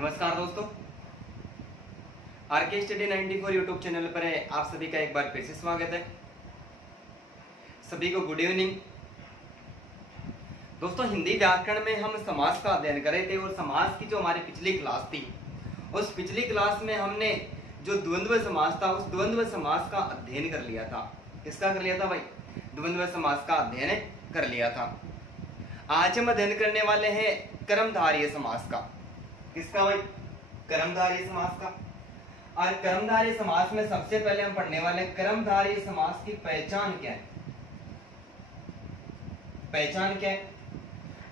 नमस्कार दोस्तों, R K study 94 YouTube channel पर है आप सभी का एक बार फिर से स्वागत है। सभी को गुड इवनिंग। दोस्तों, हिंदी व्याकरण में हम समास का अध्ययन कर रहे थे और समास की जो हमारी पिछली क्लास थी, उस पिछली क्लास में हमने जो द्वंद्व समास था उस द्वंद्व समास का अध्ययन कर लिया था। किसका कर लिया था भाई? द्वंद्व समास का अध्ययन कर लिया था। आज हम अध्ययन करने वाले हैं कर्मधारय समास का। किसका भाई? कर्मधारय समास का। और कर्मधारय समास में सबसे पहले हम पढ़ने वाले कर्मधारय समास की पहचान क्या है। पहचान क्या है?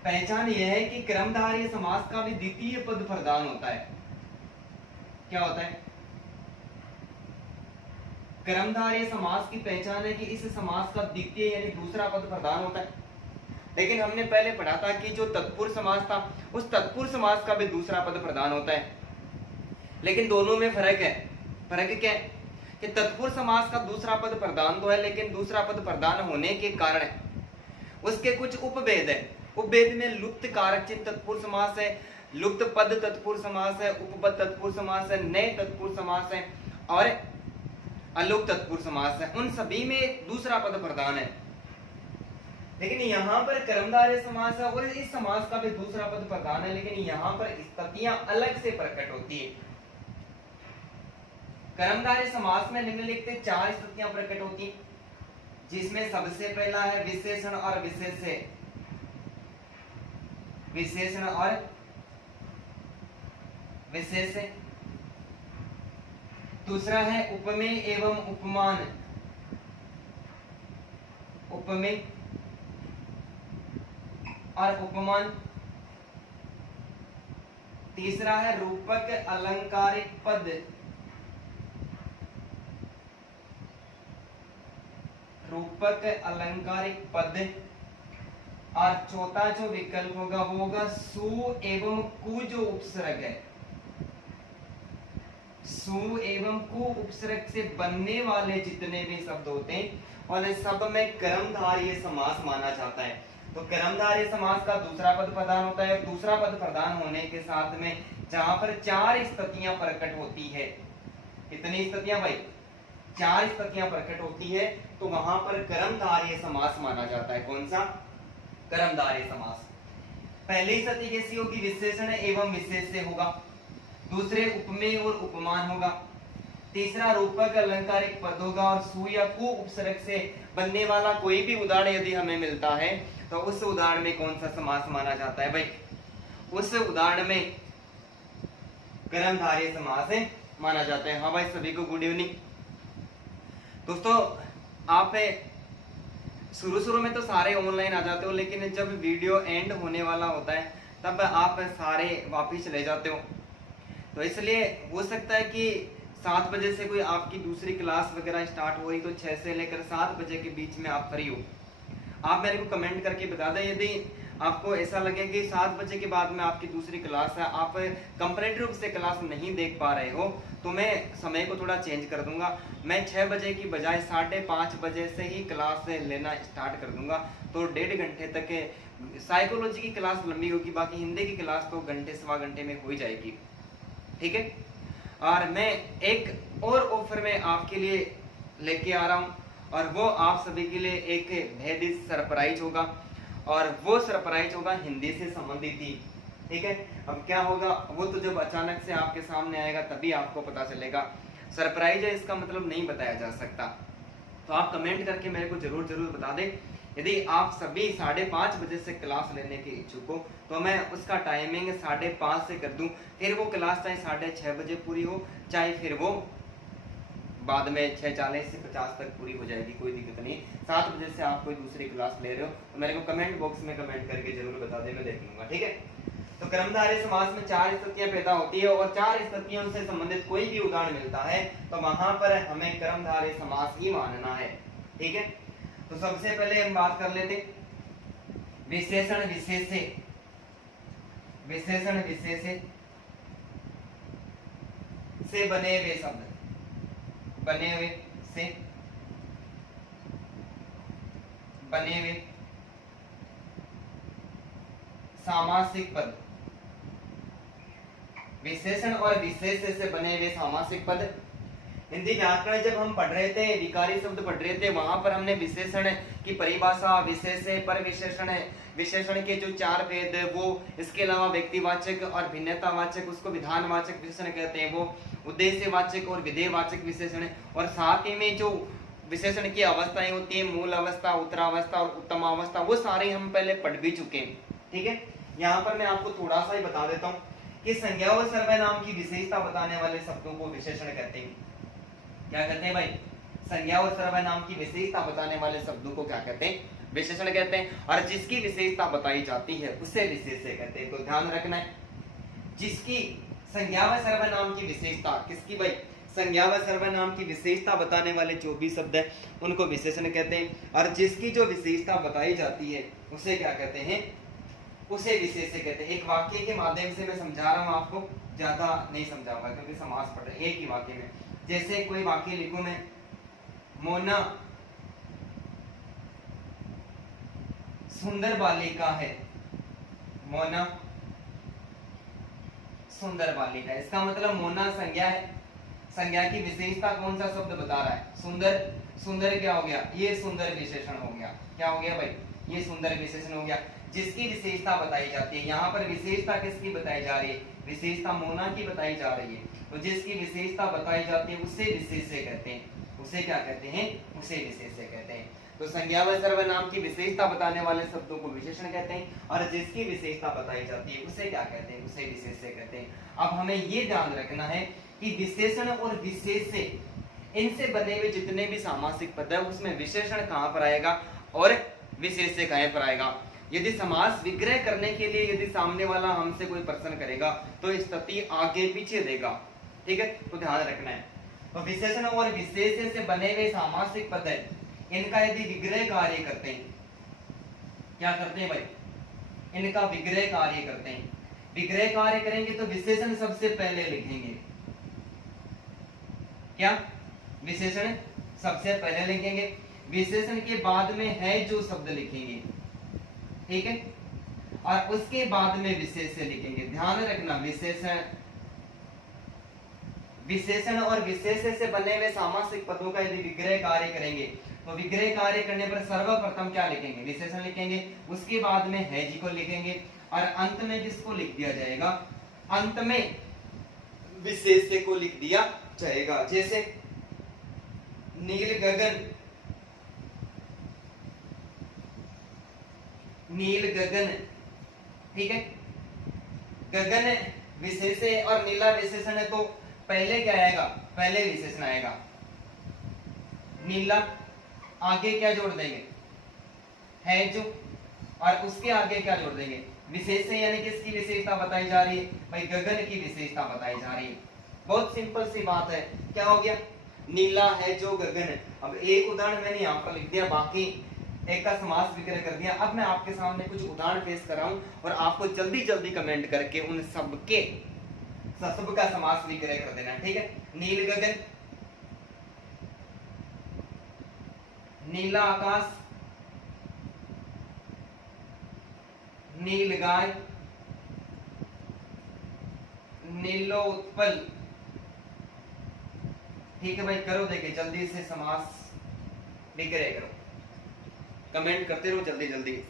पहचान यह है कि कर्मधारय समास का भी द्वितीय पद प्रधान होता है। क्या होता है? कर्मधारय समास की पहचान है कि इस समास का द्वितीय यानी दूसरा पद प्रधान होता है। लेकिन हमने पहले पढ़ा था कि जो तत्पुरुष समास था उस तत्पुरुष समास का भी दूसरा पद प्रधान होता है। लेकिन दोनों में फर्क है। फर्क क्या है कि तत्पुरुष समास का दूसरा पद प्रधान तो है, लेकिन दूसरा पद प्रधान होने के कारण उसके कुछ उपभेद है। उपभेद में लुप्त कारक चिन्ह तत्पुरुष समास है, लुप्त पद तत्पुरुष समास है, उपपद तत्पुरुष समास है, नए तत्पुरुष समास है और अलुप्त तत्पुरुष समास है। उन सभी में दूसरा पद प्रधान है। लेकिन यहाँ पर कर्मधारय समास है और इस समास का भी दूसरा पद प्रधान है, लेकिन यहाँ पर स्थितियां अलग से प्रकट होती है। कर्मधारय समास में निम्नलिखित चार स्थितियां प्रकट होती हैं, जिसमें सबसे पहला है विशेषण और विशेष्य। विशेषण और विशेष्य। दूसरा है उपमेय एवं उपमान। उपमेय और उपमान। तीसरा है रूपक अलंकारिक पद। रूपक अलंकारिक पद। और चौथा जो विकल्प होगा वो होगा सु एवं कु जो उपसर्ग है। सु एवं कु उपसर्ग से बनने वाले जितने भी शब्द होते हैं और सब में कर्मधारय समास माना जाता है। तो कर्मधारय समास का दूसरा पद प्रधान होता है। दूसरा पद प्रधान होने के साथ में जहां पर चार स्थितियां प्रकट होती है। कितनी स्थितियां भाई? चार स्थितियां प्रकट होती है, तो वहां पर कर्मधारय समास माना जाता है। कौन सा? कर्मधारय समास। पहली स्थिति कैसी होगी? विशेषण एवं विशेष्य होगा। दूसरे उपमेय और उपमान होगा। तीसरा रूपक अलंकारिक पद होगा और सु या कु उपसर्ग से बनने वाला कोई भी उदाहरण यदि हमें मिलता है तो उस उदाहरण में कौन सा समास माना जाता है भाई? उस उदाहरण में कर्मधारय समास माना जाता है। हाँ भाई, सभी को गुड इवनिंग। दोस्तों, आप शुरू में तो सारे ऑनलाइन आ जाते हो, लेकिन जब वीडियो एंड होने वाला होता है तब आप सारे वापिस चले जाते हो। तो इसलिए हो सकता है कि 7 बजे से कोई आपकी दूसरी क्लास वगैरह स्टार्ट हो रही, तो 6 से लेकर 7 बजे के बीच में आप फ्री हो। आप मेरे को कमेंट करके बता दें यदि आपको ऐसा लगे कि 7 बजे के बाद में आपकी दूसरी क्लास है, आप कंप्लीट रूप से क्लास नहीं देख पा रहे हो, तो मैं समय को थोड़ा चेंज कर दूंगा। मैं 6 बजे की बजाय 5:30 बजे से ही क्लास लेना स्टार्ट कर दूंगा। तो 1.5 घंटे तक साइकोलॉजी की क्लास लंबी होगी, बाकी हिंदी की क्लास तो घंटे सवा घंटे में हो जाएगी। ठीक है। और मैं एक और ऑफर में आपके लिए लेके आ रहा हूँ, और वो आप सभी के लिए एक भेदी सरप्राइज होगा, और वो सरप्राइज होगा हिंदी से संबंधित ही। ठीक है। अब क्या होगा वो तो जब अचानक से आपके सामने आएगा तभी आपको पता चलेगा। सरप्राइज है, इसका मतलब नहीं बताया जा सकता। तो आप कमेंट करके मेरे को जरूर बता दें। यदि आप सभी 5:30 बजे से क्लास लेने के इच्छुक हो तो मैं उसका टाइमिंग 5:30 से कर दूं। फिर वो क्लास चाहे 6:30 बजे पूरी हो, चाहे फिर वो बाद में 6:40 से 50 तक पूरी हो जाएगी, कोई दिक्कत नहीं। 7 बजे से आप कोई दूसरी क्लास ले रहे हो तो मेरे को कमेंट बॉक्स में कमेंट करके जरूर बता दें, मैं देख लूंगा। ठीक है। तो कर्मधारय समास में 4 स्थितियां पैदा होती है, और 4 स्थितियों से संबंधित कोई भी उदाहरण मिलता है तो वहां पर हमें कर्मधारय समास ही मानना है। ठीक है। तो सबसे पहले हम बात कर लेते विशेषण विशेष्य। विशेषण विशेष्य से बने हुए शब्द। बने हुए से बने हुए सामासिक पद। विशेषण और विशेष्य से बने हुए सामासिक पद। हिंदी व्याकरण जब हम पढ़ रहे थे, विकारी शब्द पढ़ रहे थे, वहां पर हमने विशेषण की परिभाषा, विशेष्य, परविशेषण, विशेषण के जो 4 भेद वो, इसके अलावा व्यक्तिवाचक और भिन्नतावाचक, उसको विधानवाचक विशेषण कहते हैं, वो उद्देश्यवाचक और विधेयवाचक विशेषण, और साथ ही में जो विशेषण की अवस्थाएं होती है, मूल अवस्था, उत्तरावस्था और उत्तम अवस्था, वो सारे हम पहले पढ़ भी चुके हैं। ठीक है, यहाँ पर मैं आपको थोड़ा सा ही बता देता हूँ कि संज्ञा व सर्वनाम की विशेषता बताने वाले शब्दों को विशेषण कहते हैं। क्या कहते हैं भाई? संज्ञा और सर्वनाम की विशेषता बताने वाले शब्दों को क्या कहते हैं? विशेषण कहते हैं। और जिसकी विशेषता बताई जाती है उसे विशेष्य कहते हैं। तो ध्यान रखना है, जिसकी संज्ञा व सर्वनाम की विशेषता, किसकी भाई? संज्ञा व सर्वनाम की विशेषता बताने वाले जो भी शब्द है उनको विशेषण कहते हैं। और जिसकी जो विशेषता बताई जाती है उसे क्या कहते हैं? उसे विशेष्य कहते हैं। एक वाक्य के माध्यम से मैं समझा रहा हूँ आपको, ज्यादा नहीं समझाऊंगा क्योंकि समास पढ़ रहे एक ही वाक्य में। जैसे कोई वाक्य लिखूं मैं, मोना सुंदर बालिका है। मोना सुंदर बालिका, इसका मतलब मोना संज्ञा है। संज्ञा की विशेषता कौन सा शब्द बता रहा है? सुंदर। सुंदर क्या हो गया? ये सुंदर विशेषण हो गया। क्या हो गया भाई? ये सुंदर विशेषण हो गया। जिसकी विशेषता बताई जाती है, यहाँ पर विशेषता किसकी बताई जा रही है? विशेषता मोना की बताई जा रही है। तो जिसकी विशेषता बताई जाती है उसे विशेष्य कहते हैं। उसे क्या कहते हैं? उसे विशेष्य कहते हैं। तो संज्ञा व सर्वनाम की विशेषता बताने वाले शब्दों को विशेषण कहते हैं, और जिसकी विशेषता बताई जाती है उसे क्या कहते हैं? उसे विशेष्य कहते हैं। अब हमें ये ध्यान रखना है कि विशेषण और विशेष्य, इनसे बने हुए जितने भी सामासिक पद है उसमें विशेषण कहाँ पर आएगा और विशेष्य कहाँ पर आएगा। यदि समास विग्रह करने के लिए यदि सामने वाला हमसे कोई प्रश्न करेगा तो स्थिति आगे पीछे देगा। ठीक है, तो ध्यान रखना है। तो विशेषण और विशेष्य से बने हुए सामासिक पद है, इनका यदि विग्रह कार्य करते हैं, क्या करते हैं भाई? इनका विग्रह कार्य करते हैं। विग्रह कार्य करेंगे तो विशेषण सबसे पहले लिखेंगे। क्या? विशेषण सबसे पहले लिखेंगे, विशेषण के बाद में है जो शब्द लिखेंगे। ठीक है, और उसके बाद में विशेष्य लिखेंगे। ध्यान रखना, विशेषण और विशेष्य से बने हुए सामासिक पदों का यदि विग्रह कार्य करेंगे तो विग्रह कार्य करने पर सर्वप्रथम क्या लिखेंगे? विशेषण लिखेंगे, उसके बाद में है जी को लिखेंगे, और अंत में किसको लिख दिया जाएगा? अंत में विशेष्य को लिख दिया जाएगा। जैसे नील गगन, नील गगन। ठीक है, गगन विशेष्य और नीला विशेषण है, तो पहले क्या आएगा? पहले विशेषण आएगा। नीला आगे क्या जोड़ देंगे? है जो, और उसके आगे क्या जोड़ देंगे? विशेष्य। यानी किसकी विशेषता बताई जा रही है भाई? गगन की विशेषता बताई जा रही है। बहुत सिंपल सी बात है। क्या हो गया? नीला है जो गगन। अब एक उदाहरण मैंने यहाँ पर लिख दिया, बाकी एक का समास विग्रह कर दिया। अब मैं आपके सामने कुछ उदाहरण पेश कर रहा हूं और आपको जल्दी जल्दी कमेंट करके उन सबके सब का समास विग्रह कर देना। ठीक है, नील गगन, नीला आकाश, नील गाय, नीलो उत्पल। ठीक है भाई, करो देखिए जल्दी से समास विग्रह करो, कमेंट करते रहो जल्दी जल्दी।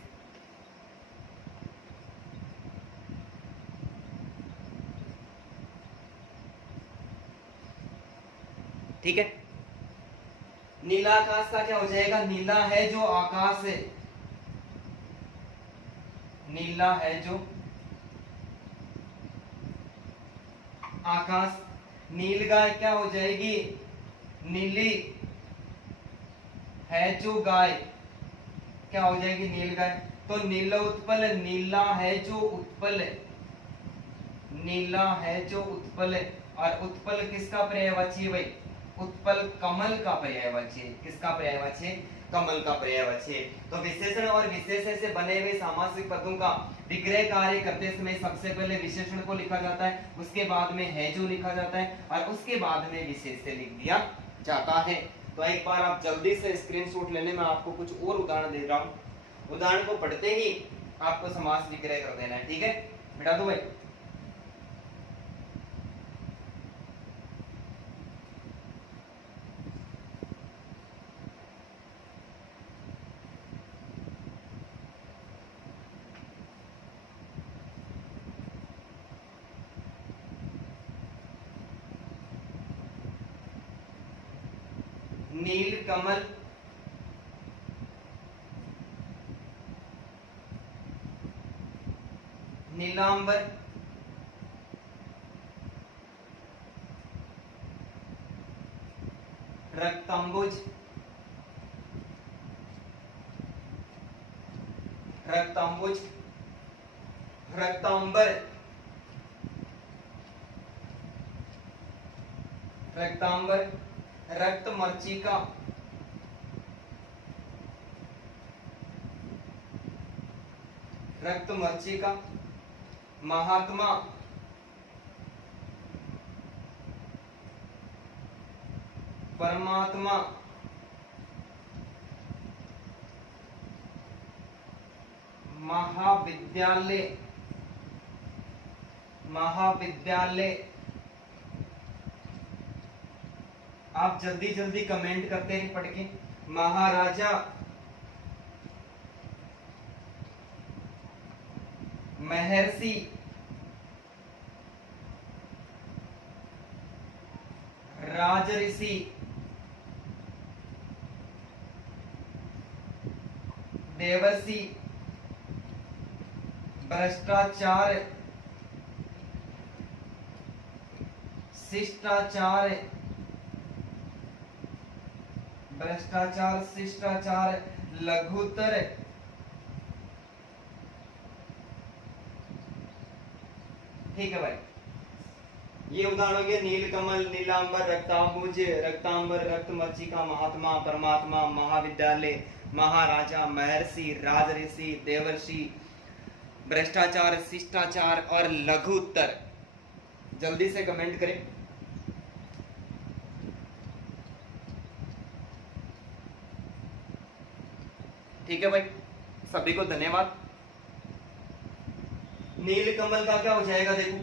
ठीक है, नीला आकाश का क्या हो जाएगा? नीला है जो आकाश है, नीला है जो आकाश। नील गाय क्या हो जाएगी? नीली है जो गाय, क्या हो जाएगी? नील गाय। तो नीला उत्पल, नीला है जो उत्पल, नीला है जो उत्पल। और उत्पल किसका पर्यायवाची है भाई? उत्पल कमल का पर्यायवाची है। किसका पर्यायवाची है? कमल का पर्यायवाची है। तो विशेषण और विशेष्य से बने हुए सामासिक पदों का विग्रह कार्य करते समय सबसे पहले विशेषण को लिखा जाता है, उसके बाद में है जो लिखा जाता है, और उसके बाद में विशेष्य लिख दिया जाता है। तो एक बार आप जल्दी से स्क्रीनशॉट लेने में आपको कुछ और उदाहरण दे रहा हूं। उदाहरण को पढ़ते ही आपको समास विग्रह कर देना है। ठीक है, बिठा दो भाई। नील कमल, नीलांबर, रक्तांबुज, रक्तांबुज, रक्तांबर, रक्तांबर, रक्त मर्चिका, रक्त मर्चिका, महात्मा, परमात्मा, महाविद्यालय, महाविद्यालय। आप जल्दी जल्दी कमेंट करते हैं पढ़ के। महाराजा, महर्षि, राजऋषि, देवर्षि, भ्रष्टाचार, शिष्टाचार, भ्रष्टाचार, शिष्टाचार, लघुतर, ठीक है भाई। ये उदाहरण हो गया नीलकमल, नीलांबर, रक्तांबुज, रक्तांबर, रक्त मर्चिका, महात्मा, परमात्मा, महाविद्यालय, महाराजा, महर्षि, राजऋषि, देवर्षि, भ्रष्टाचार, शिष्टाचार और लघुत्तर। जल्दी से कमेंट करें। ठीक है भाई, सभी को धन्यवाद। नीलकमल का क्या हो जाएगा, देखो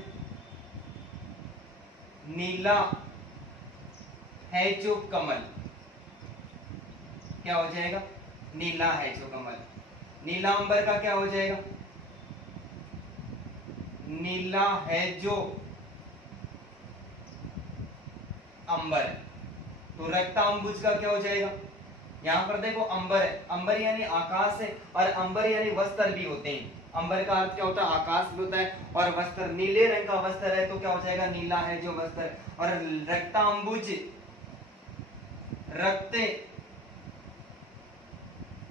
नीला है जो कमल, क्या हो जाएगा, नीला है जो कमल। नीलांबर का क्या हो जाएगा, नीला है जो अंबर। तो रक्तांबुज का क्या हो जाएगा, यहां पर देखो अंबर है, अंबर यानी आकाश है, और अंबर यानी वस्त्र भी होते हैं। अंबर का अर्थ क्या होता है, आकाश भी होता है, और वस्त्र, नीले रंग का वस्त्र है तो क्या हो जाएगा, नीला है जो वस्त्र। और रक्तांबुज, रक्त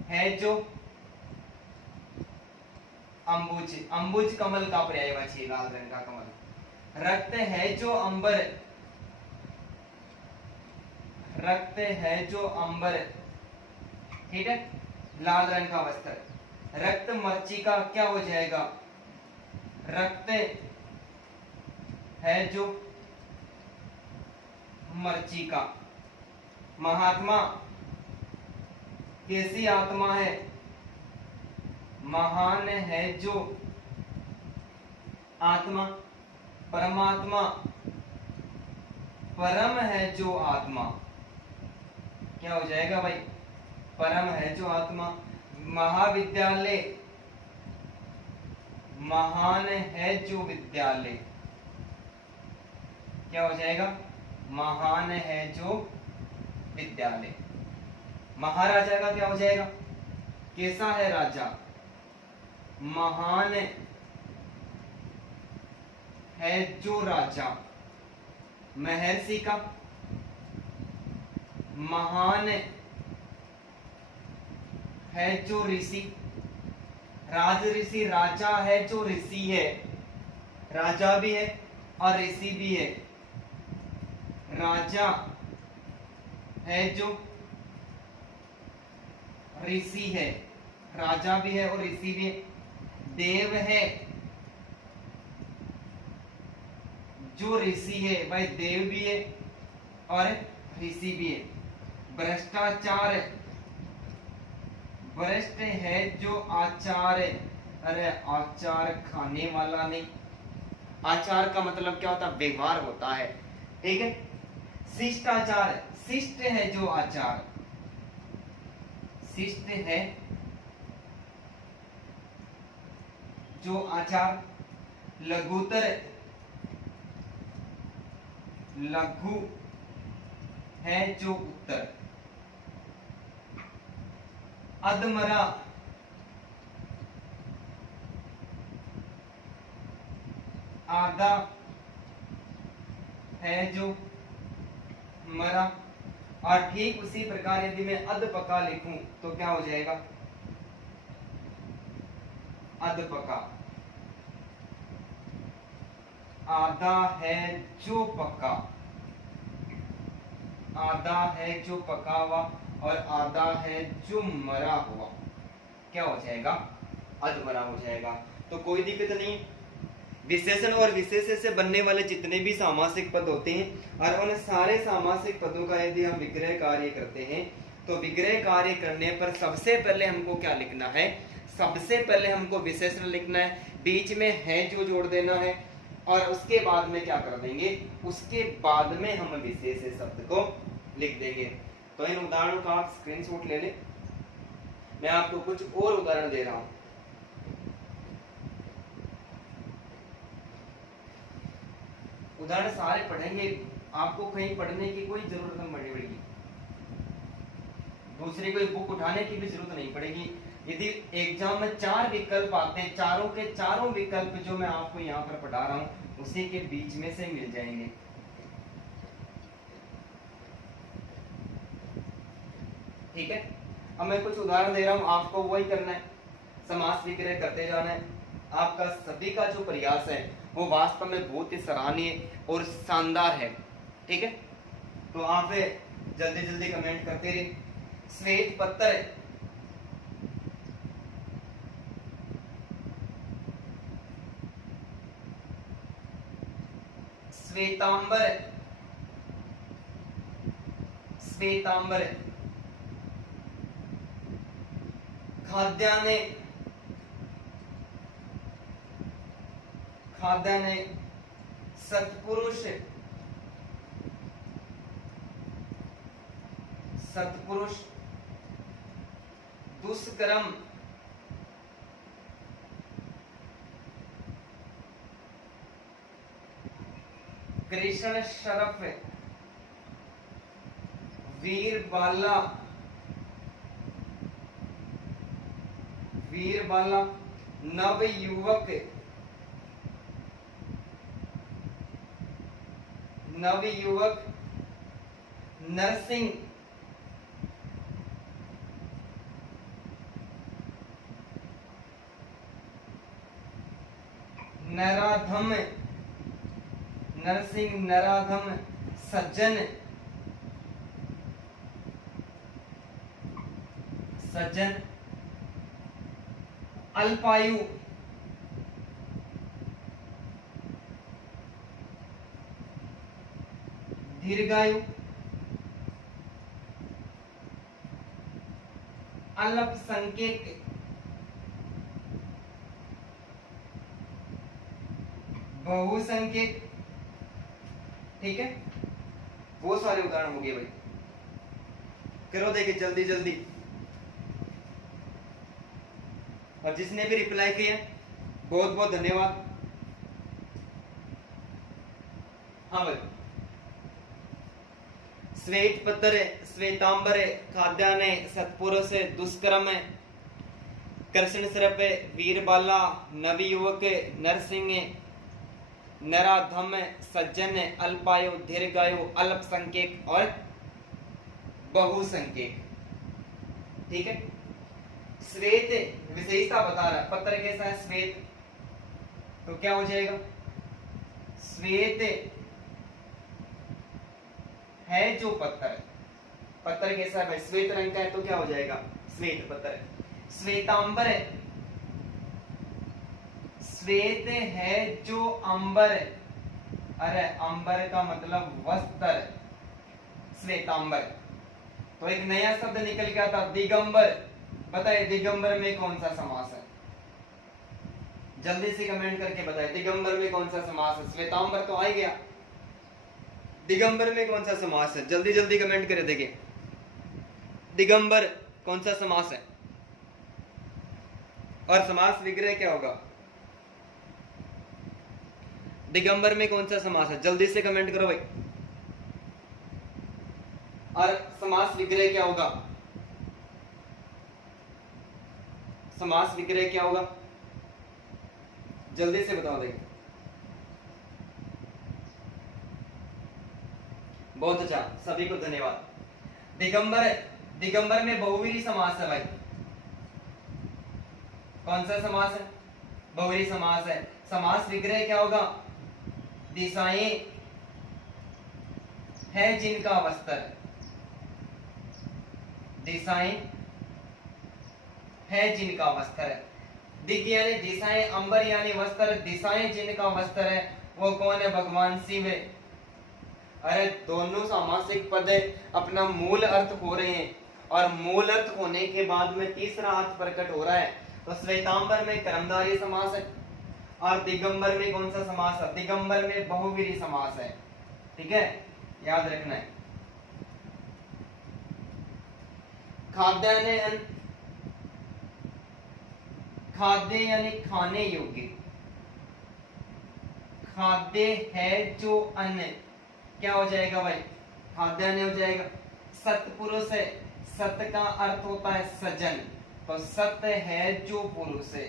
है जो अंबुज, अंबुज कमल का पर्यायवाची, लाल रंग का कमल। रक्त है जो अंबर, रक्त है जो अंबर, ठीक है, लाल रंग का वस्त्र। रक्त मर्चिका क्या हो जाएगा, रक्त है जो मर्चिका। महात्मा, कैसी आत्मा है, महान है जो आत्मा। परमात्मा, परम है जो आत्मा, क्या हो जाएगा भाई, परम है जो आत्मा। महाविद्यालय, महान है जो विद्यालय, क्या हो जाएगा, महान है जो विद्यालय। महाराजा का क्या हो जाएगा, कैसा है राजा, महान है जो राजा। महर्षि का, महान है जो ऋषि। राजऋषि, राजा है जो ऋषि है, राजा भी है और ऋषि भी है। राजा है जो ऋषि है, राजा भी है और ऋषि भी है। देव है जो ऋषि है, भाई देव भी है और ऋषि भी है। भ्रष्टाचार, भ्रष्ट है जो आचार, अरे आचार खाने वाला नहीं, आचार का मतलब क्या होता है, व्यवहार होता है, ठीक है। शिष्टाचार, शिष्ट है जो आचार, शिष्ट है जो आचार। लघुतर, लघु है जो उत्तर, अधमरा, आधा है जो मरा। और ठीक उसी प्रकार यदि मैं अधपका लिखूं तो क्या हो जाएगा? अधपका, आधा है जो पका, आधा है जो पका हुआ और आधा है जो मरा हुआ, क्या हो जाएगा? अधमरा हो जाएगा। तो कोई दिक्कत नहीं। विशेषण और विशेष्य से बनने वाले जितने भी सामासिक पद होते हैं और उन सारे सामासिक पदों का यदि हम विग्रह कार्य करते हैं तो विग्रह कार्य करने पर सबसे पहले हमको क्या लिखना है? सबसे पहले हमको विशेषण लिखना है, बीच में है जो जोड़ देना है और उसके बाद में क्या कर देंगे? उसके बाद में हम विशेष शब्द को लिख देंगे। तो इन उदाहरणों का आप स्क्रीनशॉट ले लें। मैं आपको कुछ और उदाहरण दे रहा हूं। उदाहरण सारे पढ़ेंगे, आपको कहीं पढ़ने की कोई जरूरत नहीं पड़ेगी, दूसरी कोई बुक उठाने की भी जरूरत नहीं पड़ेगी। यदि एग्जाम में 4 विकल्प आते हैं, चारों के चारों विकल्प जो मैं आपको यहाँ पर पढ़ा रहा हूँ उसी के बीच में से मिल जाएंगे। ठीक है, अब मैं कुछ उदाहरण दे रहा हूँ, आपको वही करना है, समास विग्रह करते जाना है। आपका सभी का जो प्रयास है वो वास्तव में बहुत ही सराहनीय और शानदार है। ठीक है, तो आप जल्दी जल्दी कमेंट करते रहिए। श्वेत पत्र, श्वेतांबर, श्वेतांबर, खाद्यान्न, खाद्यान्न, सत्पुरुष, सत्पुरुष, दुष्कर्म, कृष्ण शरफ, वीरबाला, वीरबाला, नवयुवक, नवयुवक, नरसिंह, नराधम, नरसिंह, नराधम, सज्जन, सज्जन, अल्पायु, दीर्घायु, अल्पसंख्यक, बहुसंख्यक। ठीक है, बहुत सारे उदाहरण हो गए भाई, करो देखिए जल्दी जल्दी। और जिसने भी रिप्लाई किया बहुत बहुत धन्यवाद। हाँ भाई, श्वेत पत्र, श्वेतांबर, खाद्यान्न, सत्पुरुष, दुष्कर्म, कृष्ण शरफ, वीरबाला, नवयुवक, नरसिंह, नराधम, सज्जन, अल्पायु, दीर्घायु, अल्पसंख्यक और बहुसंख्यक। ठीक है, श्वेत विशेषता बता रहा है, पत्र कैसा है? श्वेत, तो क्या हो जाएगा? श्वेत है जो पत्थर, पत्थर कैसा है भाई? श्वेत रंग का है, तो क्या हो जाएगा? श्वेत पत्थर। श्वेतांबर, श्वेत है जो अंबर, अरे अंबर का मतलब वस्त्र, श्वेतांबर। तो एक नया शब्द निकल गया था, दिगंबर। बताइए दिगंबर में कौन सा समास है? जल्दी से कमेंट करके बताइए दिगंबर में कौन सा समास है? श्वेतांबर तो आ ही गया, दिगंबर में कौन सा समास है? जल्दी जल्दी कमेंट करे देखिए, दिगंबर कौन सा समास है? और समास विग्रह क्या होगा? दिगंबर में कौन सा समास है? जल्दी से कमेंट करो भाई। और समास विग्रह क्या होगा? समास विग्रह क्या होगा, जल्दी से बताओ देखो। बहुत अच्छा, सभी को धन्यवाद। दिगंबर, दिगंबर में बहुवीरी समास है भाई। कौन सा समास है, बहुवीरी समास है। समास विग्रह क्या होगा, दिशाएं है जिनका वस्त्र, दिशाएं है जिनका वस्त्र है। दिग यानी दिशाएं, अंबर यानी वस्त्र, दिशाएं जिनका वस्त्र है वो कौन है, भगवान शिव है। अरे दोनों सामासिक पद अपना मूल अर्थ हो रहे हैं और मूल अर्थ होने के बाद में तीसरा अर्थ प्रकट हो रहा है। तो श्वेतांबर में कर्मधारय समास है और दिगंबर में कौन सा समास है, दिगंबर में बहुवीरी समास है। ठीक है, याद रखना है। खाद्यान्न, खाद्य यानी खाने योग्य, खाद्य है जो अन्न, क्या हो जाएगा भाई, खाद्यान्न हो जाएगा। सत्पुरुष है, सत्य का अर्थ होता है सजन, तो सत्य है जो पुरुष है,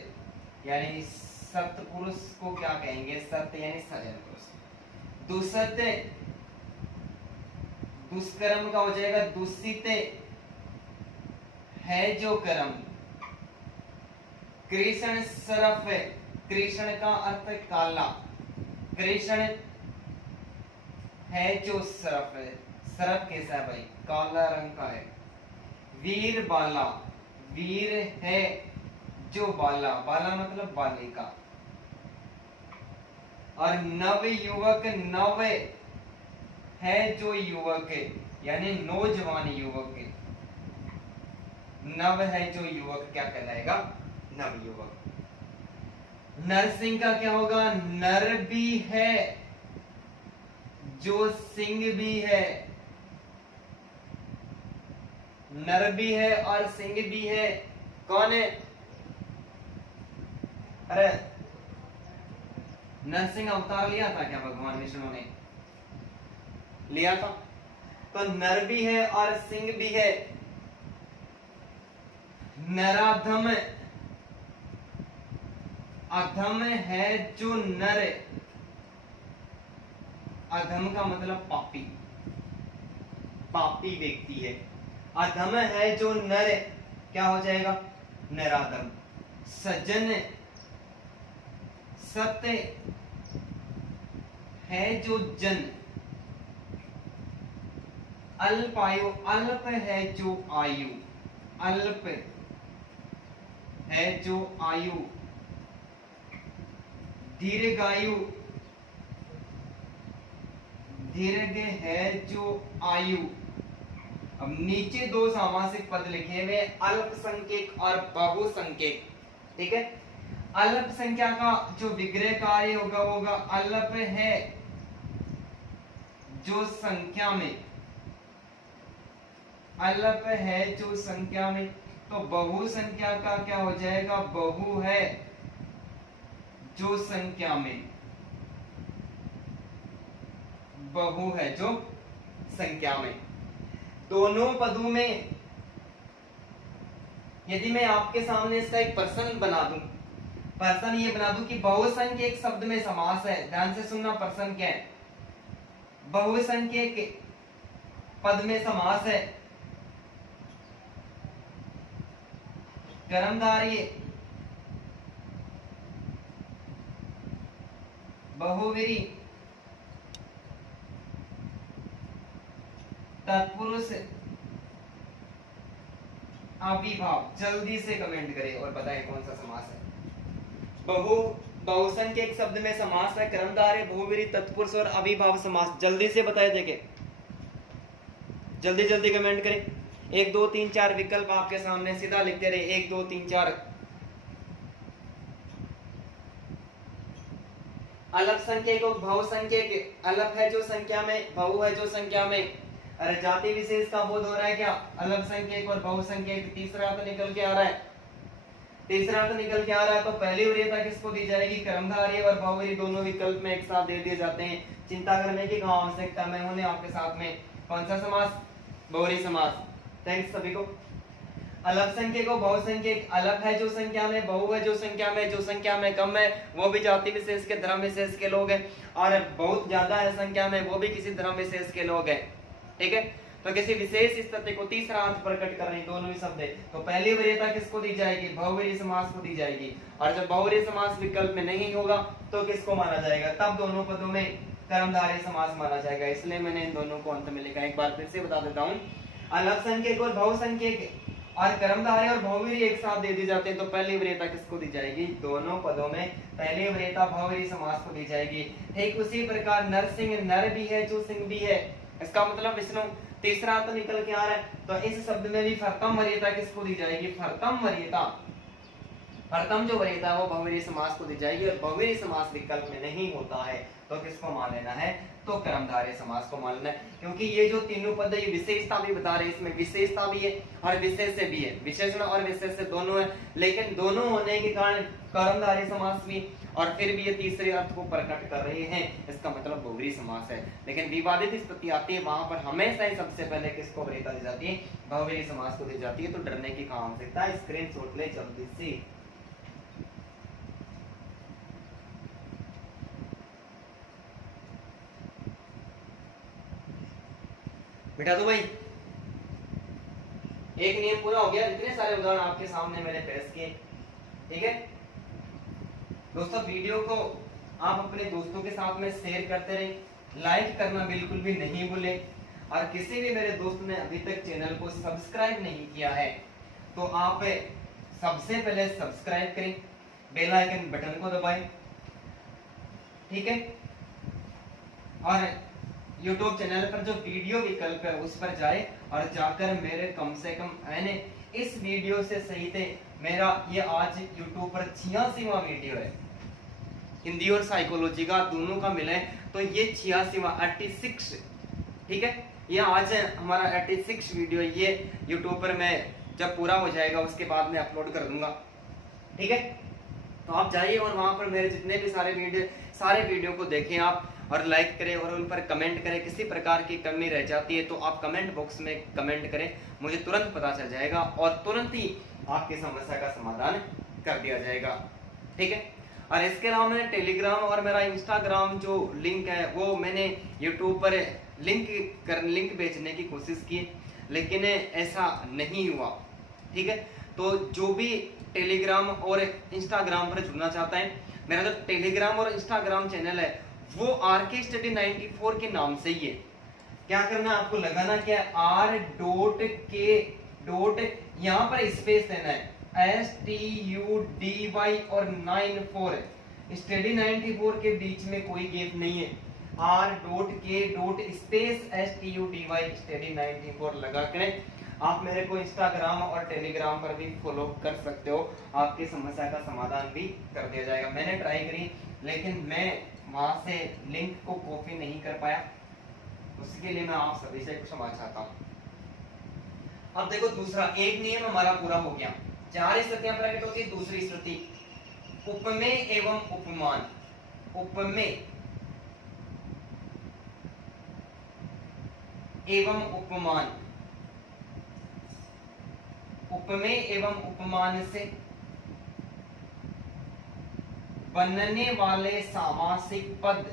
यानी सत्पुरुष को क्या कहेंगे, सत्य यानी सजन पुरुष। दुसत्य, दुष्कर्म का हो जाएगा दूषित है जो कर्म। कृष्ण सरफ है, कृष्ण का अर्थ काला, कृष्ण है जो सरफ है, सरफ कैसा है भाई, काला रंग का है। वीर बाला, वीर है जो बाला, बाला मतलब बालिका। और नव युवक, नव है जो युवक है, यानी नौजवान युवक है। नव है जो युवक क्या कहलाएगा, नव युवक। नरसिंह का क्या होगा, नर भी है जो सिंह भी है, नर भी है और सिंह भी है, कौन है, अरे नरसिंह अवतार लिया था क्या भगवान विष्णु ने, लिया था। तो नर भी है और सिंह भी है। नराधम, अधम है जो नर, अधम का मतलब पापी, पापी व्यक्ति है। अधम है जो नर, क्या हो जाएगा, नराधम। सज्जन, सत्य है जो जन। अल्पायु, अल्प है जो आयु, अल्प है जो आयु। दीर्घायु, दीर्घ है जो आयु। अब नीचे दो सामासिक पद लिखे हुए, अल्पसंख्यक और बहुसंख्यक। ठीक है, अल्प संख्या का जो विग्रह कार्य होगा वो होगा अल्प है जो संख्या में, अल्प है जो संख्या में। तो बहुसंख्या का क्या हो जाएगा, बहु है जो संख्या में, बहु है जो संख्या में। दोनों पदों में यदि मैं आपके सामने इसका एक प्रश्न बना दूं, प्रश्न ये बना दूं कि बहुसंख्यक एक शब्द में समास है, ध्यान से सुनना प्रश्न क्या है। बहुसंख्यक पद में समास है, कर्मधारय, बहुवीरी, तत्पुरुष, अविभाव। जल्दी से कमेंट करें और बताएं कौन सा समास है। बहुसंख्यक शब्द में समास है, कर्मधारय, बहुवीरी, तत्पुरुष और अविभाव समास। जल्दी से बताए, देखे जल्दी जल्दी कमेंट करें। 1 2 3 4 विकल्प आपके सामने, सीधा लिखते रहे 1 2 3 4। अल्पसंख्यक और बहुसंख्यक, अल्प है जो संख्या में, बहु है जो संख्या में। अरे जाति विशेष का बोध हो रहा है क्या, अल्पसंख्यक और बहुसंख्यक। तीसरा तो निकल के आ रहा है, तीसरा तो निकल के आ रहा है। तो पहली वरीयता किसको दी जाएगी, कर्मधारय और बहुवीरी दोनों विकल्प में एक साथ दे दिए जाते हैं। चिंता करने की कहाँ आवश्यकता, मैं हूं आपके साथ में। कौन सा समास, बहुवीरी समास। थैंक्स सभी को। अलग संख्या को बहुसंख्यक अलग है जो संख्या में, बहु है जो संख्या में, जो संख्या में कम है वो भी जाति विशेष के धर्म विशेष के लोग हैं, और बहुत ज्यादा है संख्या में वो भी किसी धर्म विशेष के लोग हैं। ठीक है, तो किसी विशेष स्थिति को तीसरा अर्थ प्रकट कर रही दोनों ही शब्द है। तो पहली वरीयता किसको दी जाएगी? बहुवचन समास को दी जाएगी। और जब बहुवचन समास विकल्प में नहीं होगा तो किसको माना जाएगा? तब दोनों पदों में कर्मधारय समास माना जाएगा। इसलिए मैंने इन दोनों को अंत में लिखा। एक बार फिर से बता देता हूँ, अलग संख्यक और बहुसंख्यक और कर्मधारय और बहुव्रीहि एक साथ दे दी जाते हैं तो पहली वरीयता किसको दी जाएगी? दोनों पदों में पहली वरीयता बहुव्रीहि समास को दी जाएगी। ठीक उसी प्रकार नरसिंह नर भी है जो सिंह भी है, इसका मतलब विष्णु। तीसरा अर्थ निकल के आ रहा है, तो इस शब्द में भी फर्तम वरीयता किसको दी जाएगी? फर्तम वरीयता, फर्तम जो वरीयता है वो बहुव्रीहि समास को दी जाएगी। और बहुव्रीहि समास विकल्प में नहीं होता है तो किसको मान लेना है? तो कर्मधारय समास को मान लेना है, क्योंकि ये जो तीनों पद ये विशेषता भी बता रहे हैं, इसमें विशेषता भी है और विशेष भी है, विशेषण और विशेष दोनों है, लेकिन दोनों होने के कारण कर्मधारय समास भी, और फिर भी ये तीसरे अर्थ को प्रकट कर रहे हैं, इसका मतलब बहुव्रीहि समास है। लेकिन विवादित स्थिति आती है वहां पर हमेशा ही सबसे पहले किसको वरीयता दी जाती है? बहुव्रीहि समास को दी जाती है। तो डरने की कहां आवश्यकता है? स्क्रीनशॉट ले जल्दी से। बेटा तो भाई एक नियम पूरा हो गया, इतने सारे उदाहरण आपके सामने मैंने पेश किए। ठीक है दोस्तों, वीडियो को आप अपने दोस्तों के साथ में शेयर करते रहे, लाइक करना बिल्कुल भी नहीं भूले, और किसी भी मेरे दोस्त ने अभी तक चैनल को सब्सक्राइब नहीं किया है तो आप सबसे पहले सब्सक्राइब करें, बेल आइकन बटन को दबाएं। ठीक है, और YouTube चैनल पर जो वीडियो विकल्प है उस पर जाए और जाकर मेरे कम से कम मैंने इस वीडियो से सही थे मेरा ये आज YouTube पर 86वां वीडियो है, हिंदी और साइकोलॉजी का दोनों का मिले तो ये 86वां 86। ठीक है, ये आज हमारा 86 वीडियो, ये YouTube पर मैं जब पूरा हो जाएगा उसके बाद मैं अपलोड कर दूंगा। ठीक है, तो आप जाइए और वहां पर मेरे जितने भी सारे वीडियो को देखें आप, और लाइक करें और उन पर कमेंट करें। किसी प्रकार की कमी रह जाती है तो आप कमेंट बॉक्स में कमेंट करें, मुझे तुरंत पता चल जाएगा और तुरंत ही आपकी समस्या का समाधान कर दिया जाएगा। ठीक है, और इसके अलावा मैंने टेलीग्राम और मेरा इंस्टाग्राम जो लिंक है वो मैंने यूट्यूब पर लिंक भेजने की कोशिश की, लेकिन ऐसा नहीं हुआ। ठीक है, तो जो भी टेलीग्राम और इंस्टाग्राम पर जुड़ना चाहता है, मेरा जो टेलीग्राम और इंस्टाग्राम चैनल है वो RK Study 94 के नाम से ही है। क्या करना है आपको? लगाना क्या है? R.K. यहाँ पर स्पेस देना है, STUDY और 94 स्टडी 94 के बीच में कोई गैप नहीं है। R.K. स्पेस STUDY स्टडी 94 लगा कर आप मेरे को इंस्टाग्राम और टेलीग्राम पर भी फॉलो कर सकते हो, आपकी समस्या का समाधान भी कर दिया जाएगा। मैंने ट्राई करी लेकिन मैं वहां से लिंक को कॉपी नहीं कर पाया, उसके लिए मैं आप सभी से क्षमा चाहता हूं। अब देखो दूसरा, एक नियम हमारा पूरा हो गया, 4 स्थितियां प्रकट होती है। दूसरी स्थिति उपमेय एवं उपमान। उपमेय एवं उपमान, उपमेय एवं उपमान से बनने वाले सामासिक पद,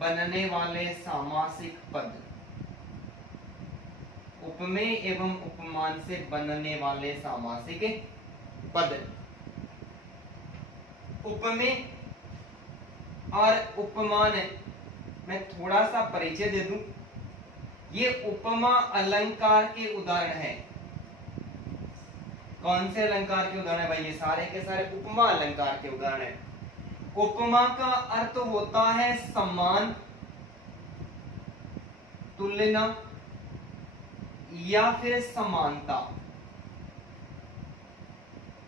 बनने वाले सामासिक पद, उपमेय एवं उपमान से बनने वाले सामासिक पद। उपमेय और उपमान मैं थोड़ा सा परिचय दे दूं, ये उपमा अलंकार के उदाहरण है। कौन से अलंकार के उदाहरण है भाई? ये सारे के सारे उपमा अलंकार के उदाहरण है। उपमा का अर्थ होता है समान, तुलना या फिर समानता।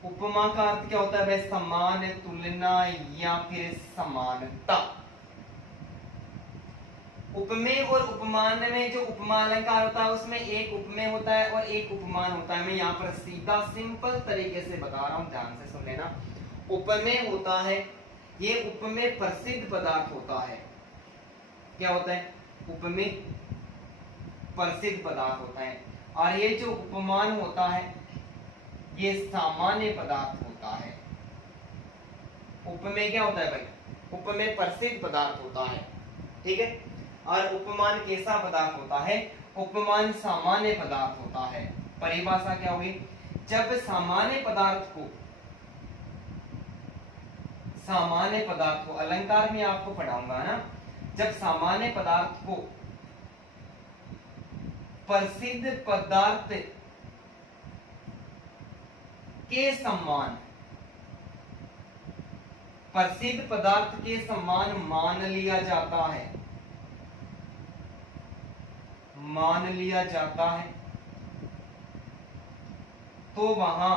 उपमा का अर्थ क्या होता है भाई? समान, तुलना या फिर समानता। उपमेय और उपमान में जो उपमा अलंकार होता है उसमें एक उपमेय होता है और एक उपमान होता है। मैं यहाँ पर सीधा सिंपल तरीके से बता रहा हूं, ध्यान से सुन लेना। उपमेय होता है, ये उपमेय प्रसिद्ध पदार्थ होता है। क्या होता है? उपमेय प्रसिद्ध पदार्थ होता है। और ये जो उपमान होता है ये सामान्य पदार्थ होता है। उपमेय क्या होता है भाई? उपमेय प्रसिद्ध पदार्थ होता है, ठीक है। और उपमान कैसा पदार्थ होता है? उपमान सामान्य पदार्थ होता है। परिभाषा क्या होगी? जब सामान्य पदार्थ को अलंकार में आपको पढ़ाऊंगा ना, जब सामान्य पदार्थ को प्रसिद्ध पदार्थ के समान, प्रसिद्ध पदार्थ के समान मान लिया जाता है तो वहां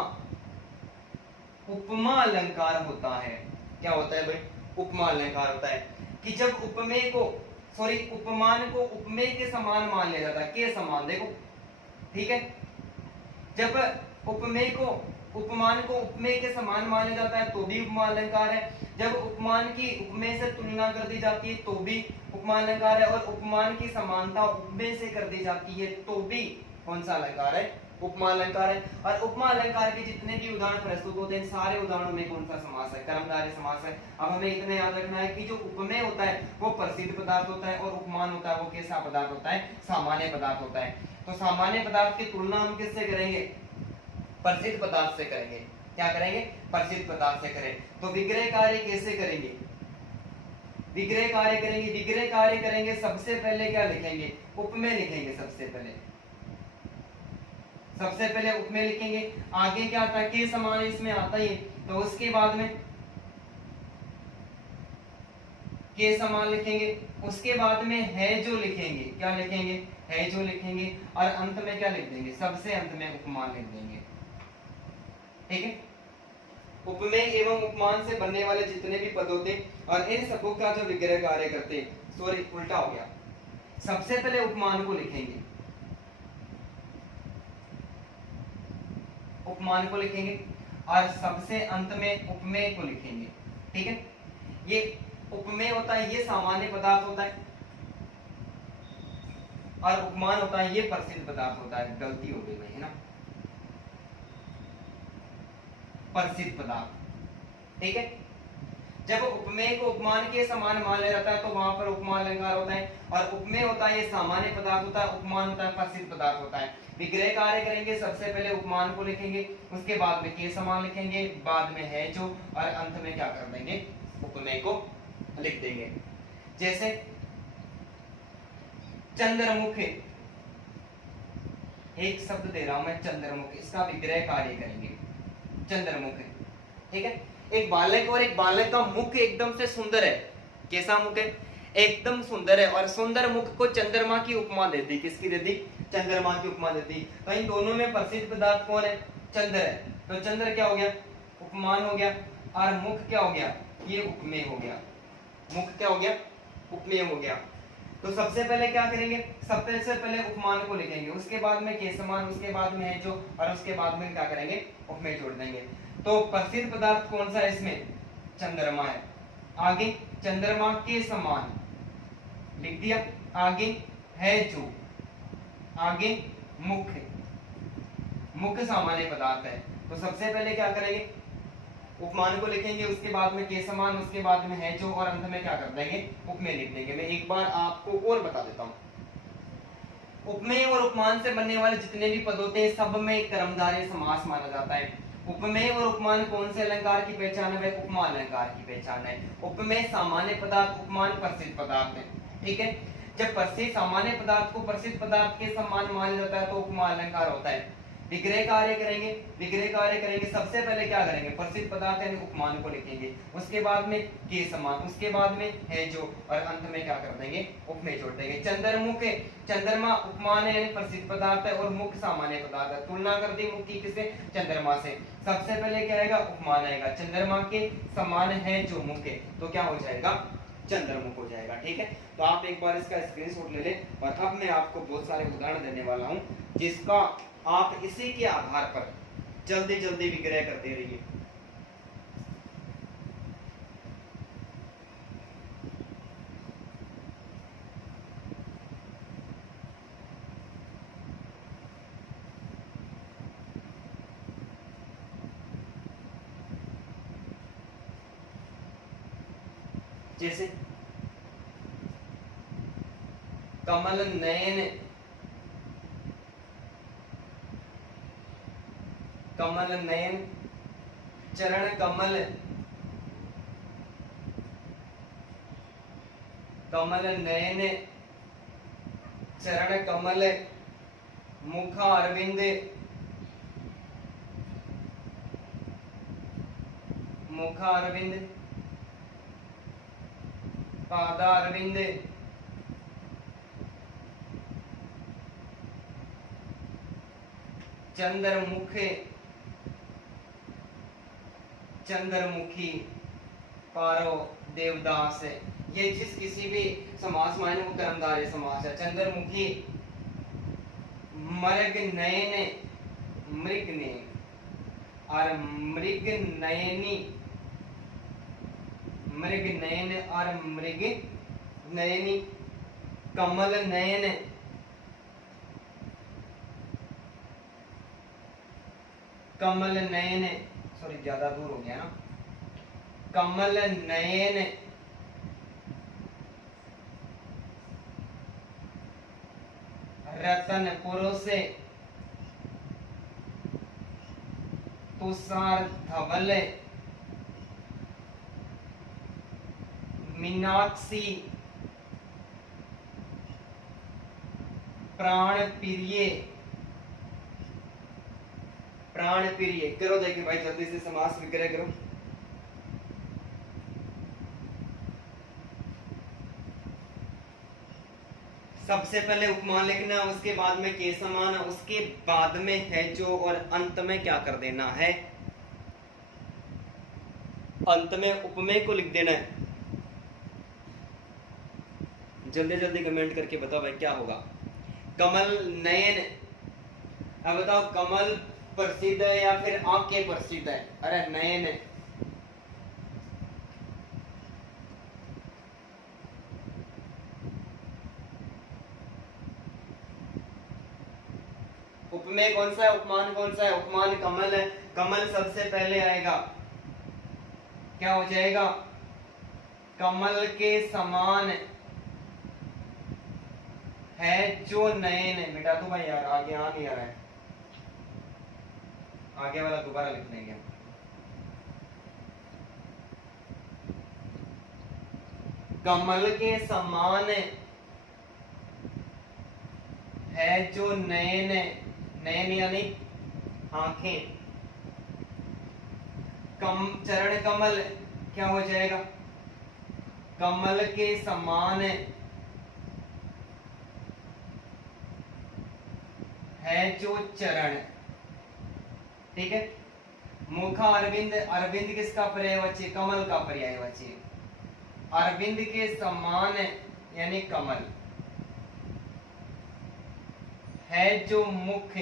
उपमा अलंकार होता है। क्या होता है भाई? उपमा अलंकार होता है कि जब उपमान को उपमेय के समान मान लिया जाता है, के समान, देखो ठीक है। जब उपमान को उपमेय के समान माना जाता है तो भी उपमा अलंकार है। जब उपमान की उपमेय से तुलना कर दी जाती है तो भी उपमा अलंकार है। और उपमान की समानता उपमेय से कर दी जाती है तो भी कौन सा अलंकार है? उपमा अलंकार है। और उपमा अलंकार के जितने भी उदाहरण प्रस्तुत होते हैं सारे उदाहरणों में कौन सा समास है? कर्मधारय समास है। अब हमें इतना याद रखना है कि जो उपमेय होता है वो प्रसिद्ध पदार्थ होता है और उपमान होता है वो कैसा पदार्थ होता है? सामान्य पदार्थ होता है। तो सामान्य पदार्थ की तुलना हम किससे करेंगे? प्रसिद्ध पदार्थ से करेंगे। क्या करेंगे? प्रसिद्ध पदार्थ से करें। तो विग्रह कार्य कैसे करेंगे? विग्रह कार्य करेंगे सबसे पहले क्या लिखेंगे? उपमेय लिखेंगे। सबसे पहले उपमेय लिखेंगे। आगे क्या आता है? के समान इसमें आता ही है, तो उसके बाद में के समान लिखेंगे। उसके बाद में है जो लिखेंगे। क्या लिखेंगे? है जो लिखेंगे। और अंत में क्या लिख देंगे? सबसे अंत में उपमान लिख देंगे, ठीक है। उपमेय एवं उपमान से बनने वाले जितने भी पद होते और इन सबों का जो विग्रह कार्य करते, सॉरी उल्टा हो गया, सबसे पहले उपमान को लिखेंगे, और सबसे अंत में उपमेय को लिखेंगे, ठीक है। ये उपमेय होता है, ये सामान्य पदार्थ होता है, और उपमान होता है ये प्रसिद्ध पदार्थ होता है। गलती हो गई भाई, है ना, प्रसिद्ध पदार्थ, ठीक है। जब उपमेय को उपमान के समान मान लिया जाता है तो वहां पर उपमा अलंकार होता है। और उपमेय होता है ये सामान्य पदार्थ होता है, उपमान होता है प्रसिद्ध पदार्थ होता है। विग्रह कार्य करेंगे, सबसे पहले उपमान को लिखेंगे, उसके बाद में के समान लिखेंगे, बाद में है जो, और अंत में क्या कर देंगे? उपमेय को लिख देंगे। जैसे चंद्रमुख, एक शब्द दे रहा हूं मैं चंद्रमुख, इसका विग्रह कार्य करेंगे चंद्रमुख, ठीक है। एक बालक और एक बालक का मुख एकदम से सुंदर है। कैसा मुख है? एकदम सुंदर है। और सुंदर मुख को चंद्रमा की उपमा दे दी। किसकी दे दी? चंद्रमा की उपमा दे दी। तो इन दोनों में प्रसिद्ध पदार्थ कौन है? चंद्र है। तो चंद्र क्या हो गया? उपमान हो गया। और मुख क्या हो गया? ये उपमेय हो गया। मुख क्या हो गया? उपमेय हो गया। तो सबसे पहले क्या करेंगे? सबसे पहले उपमान को लिखेंगे, उसके बाद में के समान, उसके बाद में है जो, और उसके बाद में क्या करेंगे? उपमेय जोड़ देंगे। तो प्रसिद्ध पदार्थ कौन सा है इसमें? चंद्रमा है। आगे चंद्रमा के समान लिख दिया, आगे है जो, आगे मुख, मुख सामान्य पदार्थ है। तो सबसे पहले क्या करेंगे? उपमान को लिखेंगे, उसके बाद में के समान, उसके बाद में है जो, और अंत में क्या कर देंगे? उपमेय लिख देंगे। मैं एक बार आपको और बता देता हूं। उपमेय और उपमान से बनने वाले जितने भी पद होते हैं सब में कर्मधारय समास माना जाता है। उपमेय और उपमान कौन से अलंकार की पहचान है? उपमा अलंकार की पहचान है। उपमेय सामान्य पदार्थ, उपमान प्रसिद्ध पदार्थ है, ठीक है। जब प्रसिद्ध सामान्य पदार्थ को प्रसिद्ध पदार्थ के समान माना जाता है तो उपमा अलंकार होता है। विग्रह कार्य करेंगे, सबसे पहले क्या करेंगे? प्रसिद्ध पदार्थ यानी उपमान को लिखेंगे, उसके बाद में के समान, उसके बाद में है जो, और अंत में क्या कर देंगे? उपमेय जोड़ देंगे। चंद्रमुख, चंद्रमा उपमान है यानी प्रसिद्ध पदार्थ है, और मुख सामान्य पदार्थ है। तुलना कर दी मुख की किससे? चंद्रमा से। सबसे पहले क्या आएगा? उपमान आएगा। चंद्रमा के समान है जो मुख है, तो क्या हो जाएगा? चंद्रमुख हो जाएगा, ठीक है। तो आप एक बार इसका स्क्रीनशॉट ले लें। और अब मैं आपको बहुत सारे उदाहरण देने वाला हूं जिसका आप इसी के आधार पर जल्दी जल्दी विग्रह करते रहिए। जैसे कमल नयन, कमल नयन, चरण कमल, कमल नयन, चरण कमल, मुख अरविंद, मुख अरविंद, पाद अरविंद, चंद्रमुख, चंद्रमुखी, पारो, देवदास। ये जिस किसी भी समास माने वो कर्मधारय समास है। चंद्रमुखी, मृग नयन, मृग नयन, और मृग नयनी, मृग नयन और मृग नयनी, कमल नयन, कमल नयन, सॉरी ज्यादा दूर हो गया ना, कमल नयन, रतन पुरुष, तुषार धवल, मीनाक्षी, प्राण प्रिय, प्राण प्रिय। करो देखिए भाई जल्दी से समास विग्रह करो। सबसे पहले उपमा लिखना, उसके बाद में के समान, उसके बाद में है जो, और अंत में क्या कर देना है, अंत में उपमेय को लिख देना है। जल्दी जल्दी कमेंट करके बताओ भाई क्या होगा। कमल नयन, अब बताओ कमल प्रसिद्ध है या फिर आंखें प्रसिद्ध है? अरे नयन है। उपमेय कौन सा है, उपमान कौन सा है? उपमान कमल है। कमल सबसे पहले आएगा, क्या हो जाएगा? कमल के समान है जो नयन है। बेटा तो भाई यार आगे आ नहीं आ रहा है, आगे वाला दोबारा लिख लेंगे। कमल के समान है जो नयन है, नयन यानी आंखें। चरण कमल क्या हो जाएगा? कमल के समान है जो चरण, ठीक है। मुख अरविंद, अरविंद किसका पर्यायवाची? कमल का पर्यायवाची। अरविंद के समान यानी कमल है जो मुख,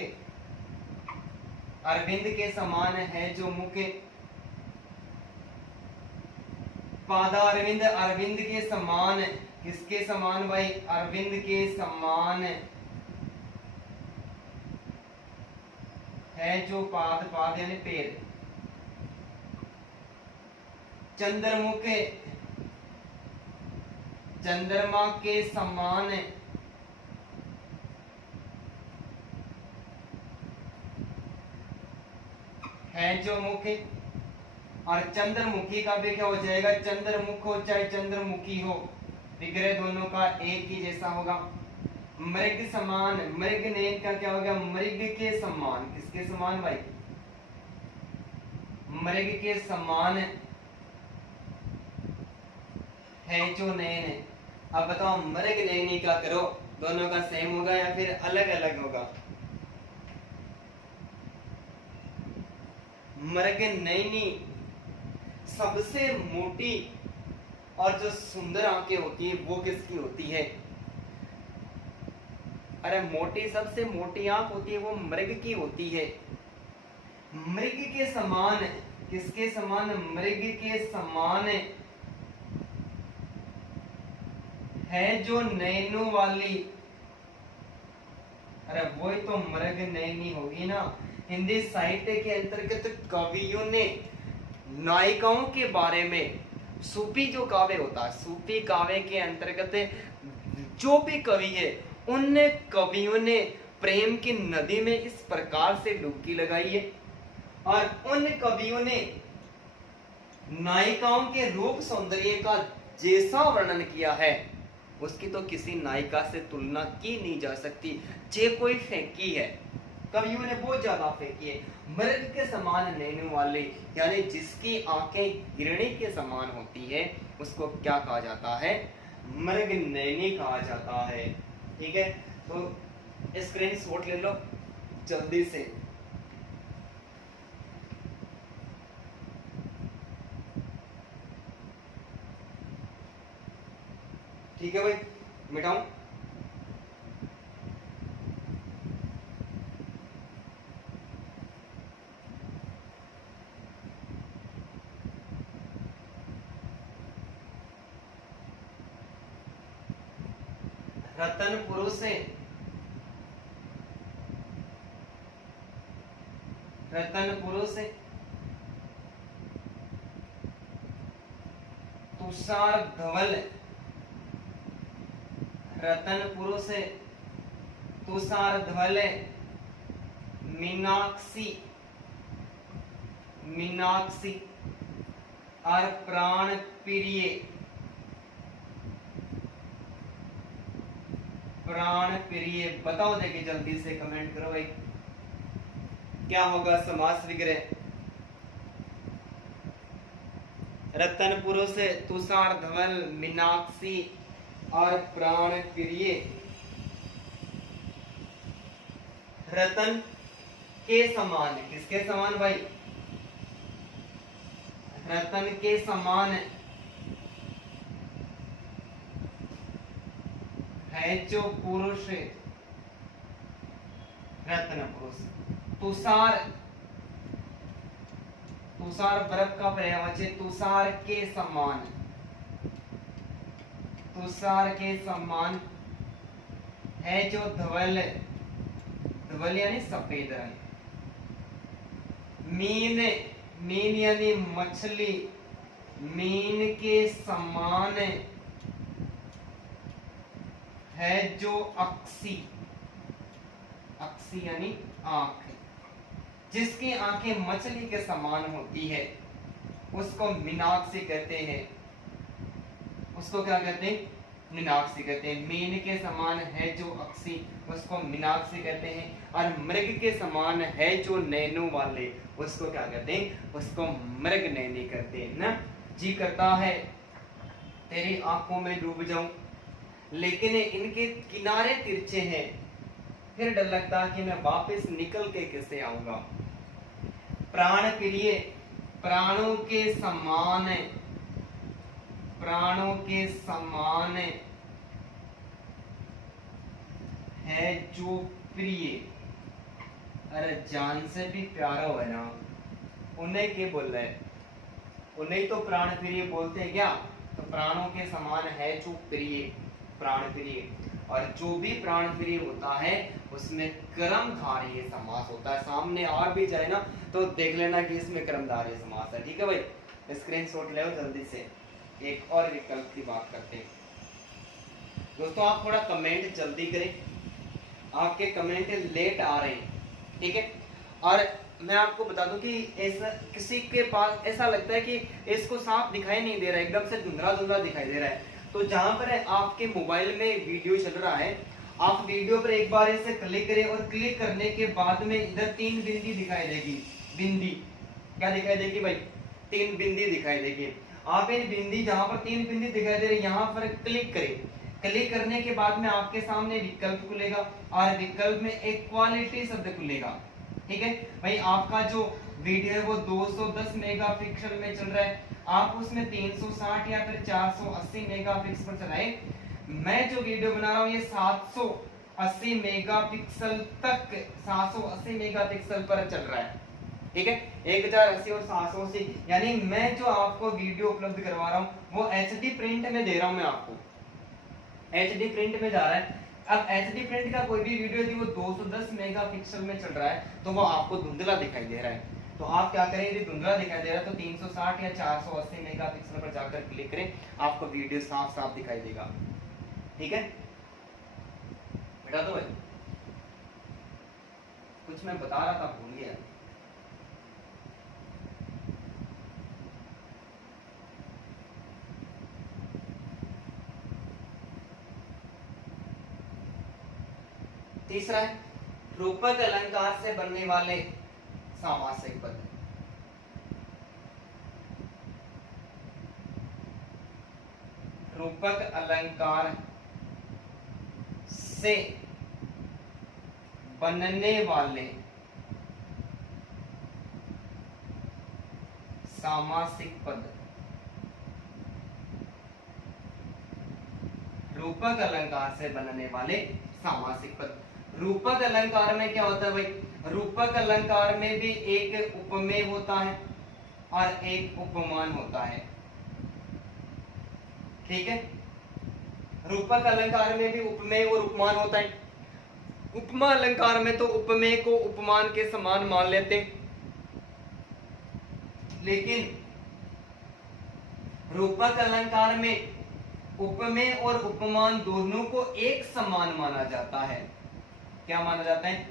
अरविंद के समान है जो मुख। पादा अरविंद, अरविंद के समान, किसके समान भाई? अरविंद के समान है जो पाद, पाद यानी पैर। चंद्रमुख, चंद्रमा के समान है जो मुख। और चंद्रमुखी का भी क्या हो जाएगा? चंद्रमुख हो चाहे चंद्रमुखी हो, विग्रह दोनों का एक ही जैसा होगा। मृग समान, मृग नेम का क्या हो गया? मृग के समान, किसके समान भाई? मृग के समान है जो नयन है। अब बताओ मृग नयनी का करो, दोनों का सेम होगा या फिर अलग अलग होगा? मृग नयनी सबसे मोटी और जो सुंदर आंखें होती है वो किसकी होती है? अरे मोटी, सबसे मोटी आंख होती है वो मृग की होती है। मृग के समान, किसके समान? मृग के समान है जो नैनों वाली। अरे वही तो मृग नयनी होगी ना। हिंदी साहित्य के अंतर्गत कवियों ने नायिकाओं के बारे में सूफी जो काव्य होता है, सूफी काव्य के अंतर्गत जो भी कवि है, उन कवियों ने प्रेम की नदी में इस प्रकार से डुबकी लगाई है, और उन कवियों ने नायिकाओं के रूप सौंदर्य का जैसा वर्णन किया है, उसकी तो किसी नायिका से तुलना की नहीं जा सकती। जे कोई फेंकी है, कवियों ने बहुत ज्यादा फेंकी है। मृग के समान नैनों वाले, यानी जिसकी आंखें हिरणी के समान होती है, उसको क्या कहा जाता है? मृग नैनी कहा जाता है। ठीक है, तो स्क्रीनशॉट ले लो जल्दी से। ठीक है भाई, मिटाऊं? रतन पुरुष है, रतन पुरुष है, तुषार धवल, रतन पुरुष है, तुषार धवल, मीनाक्षी, मीनाक्षी और प्राण प्रिय, प्राण प्रिय। बताओ देखिए जल्दी से, कमेंट करो भाई, क्या होगा समास विग्रह? रतन पुरुष, तुषार धवल, मीनाक्षी और प्राण प्रिय। रतन के समान, किसके समान भाई? रतन के समान है जो पुरुष, रत्न पुरुष। तुषार, तुषार बर्फ का पर्यायवाची, तुषार के समान, तुषार के समान है जो धवल, धवल यानी सफेद रंग। मीन, मीन यानी मछली, मीन के समान है जो अक्सी, अक्सी यानी आंख, जिसकी आंखें मछली के समान होती है, उसको मीनाक्षी कहते हैं। उसको क्या कहते हैं? मीनाक्षी कहते हैं। मीन के समान है जो अक्सी, उसको मीनाक्षी कहते हैं। और मृग के समान है जो नैनों वाले, उसको क्या कहते हैं? उसको मृग नैनी कहते हैं ना। जी करता है तेरी आंखों में डूब जाऊं, लेकिन इनके किनारे तिरछे हैं, फिर डर लगता है कि मैं वापस निकल के कैसे आऊंगा। प्राण प्रिय, प्राणों के समान, प्राणों के समान है जो प्रिय, अरे जान से भी प्यारा हो है ना, उन्हें के बोल रहे, उन्हें तो प्राण प्रिय बोलते हैं क्या? तो प्राणों के समान है जो प्रिय, प्राण प्रिय। और जो भी प्राण प्रिय होता है उसमें कर्मधारय समास होता है। सामने और भी जाए ना तो देख लेना कि इसमें कर्मधारय समास है। ठीक है भाई, स्क्रीनशॉट ले लो जल्दी से। एक और विकल्प की बात करते हैं दोस्तों, आप थोड़ा कमेंट जल्दी करें, आपके कमेंट लेट आ रहे हैं। ठीक है, और मैं आपको बता दूं कि ऐसा किसी के पास ऐसा लगता है कि इसको साफ दिखाई नहीं दे रहा है, एकदम से धुंधला धुंधला दिखाई दे रहा है। तो जहां पर आपके मोबाइल में वीडियो चल रहा है, आप वीडियो पर एक बार ऐसे क्लिक करें और क्लिक करने के बाद में इधर 3 बिंदी दिखाई देगी। बिंदी क्या दिखाई देगी भाई? 3 बिंदी दिखाई देगी। आप इन बिंदी, जहां पर 3 बिंदी दिखाई दे रही है, यहाँ पर क्लिक करें। क्लिक करने के बाद में आपके सामने विकल्प खुलेगा और विकल्प में एक क्वालिटी शब्द खुलेगा। ठीक है भाई, आपका जो वीडियो है वो 210 मेगापिक्सल में चल रहा है, आप उसमें 360 या फिर 480 मेगापिक्सल पर चलाएं। मैं जो वीडियो बना रहा हूँ ये 780 मेगापिक्सल तक, 780 मेगापिक्सल पर चल रहा है। ठीक है, 1080 और 780, यानी मैं जो आपको वीडियो उपलब्ध करवा रहा हूँ वो एचडी प्रिंट में दे रहा हूँ मैं आपको, एचडी प्रिंट में जा रहा है। अब एचडी प्रिंट का कोई भी वीडियो यदि वो 210 मेगापिक्सल में चल रहा है तो वो आपको धुंधला दिखाई दे रहा है। तो आप क्या करें, यदि धुंधला दिखाई दे रहा है तो 360 या 480 मेगापिक्सल पर जाकर क्लिक करें, आपको वीडियो साफ साफ दिखाई देगा। ठीक है, बेटा तो भाई कुछ मैं बता रहा था भूल गया। तीसरा है रूपक अलंकार से बनने वाले सामासिक पद। रूपक अलंकार से बनने वाले सामासिक पद। रूपक अलंकार से बनने वाले सामासिक पद। रूपक अलंकार में क्या होता है भाई, रूपक अलंकार में भी एक उपमेय होता है और एक उपमान होता है। ठीक है, रूपक अलंकार में भी उपमेय और उपमान होता है। उपमा अलंकार में तो उपमेय को उपमान के समान मान लेते, लेकिन रूपक अलंकार में उपमेय और उपमान दोनों को एक समान माना जाता है। क्या माना जाता है,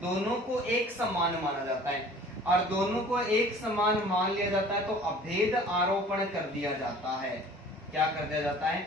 दोनों को एक समान माना जाता है, और दोनों को एक समान मान लिया जाता है तो अभेद आरोपण कर दिया जाता है। क्या कर दिया जाता है,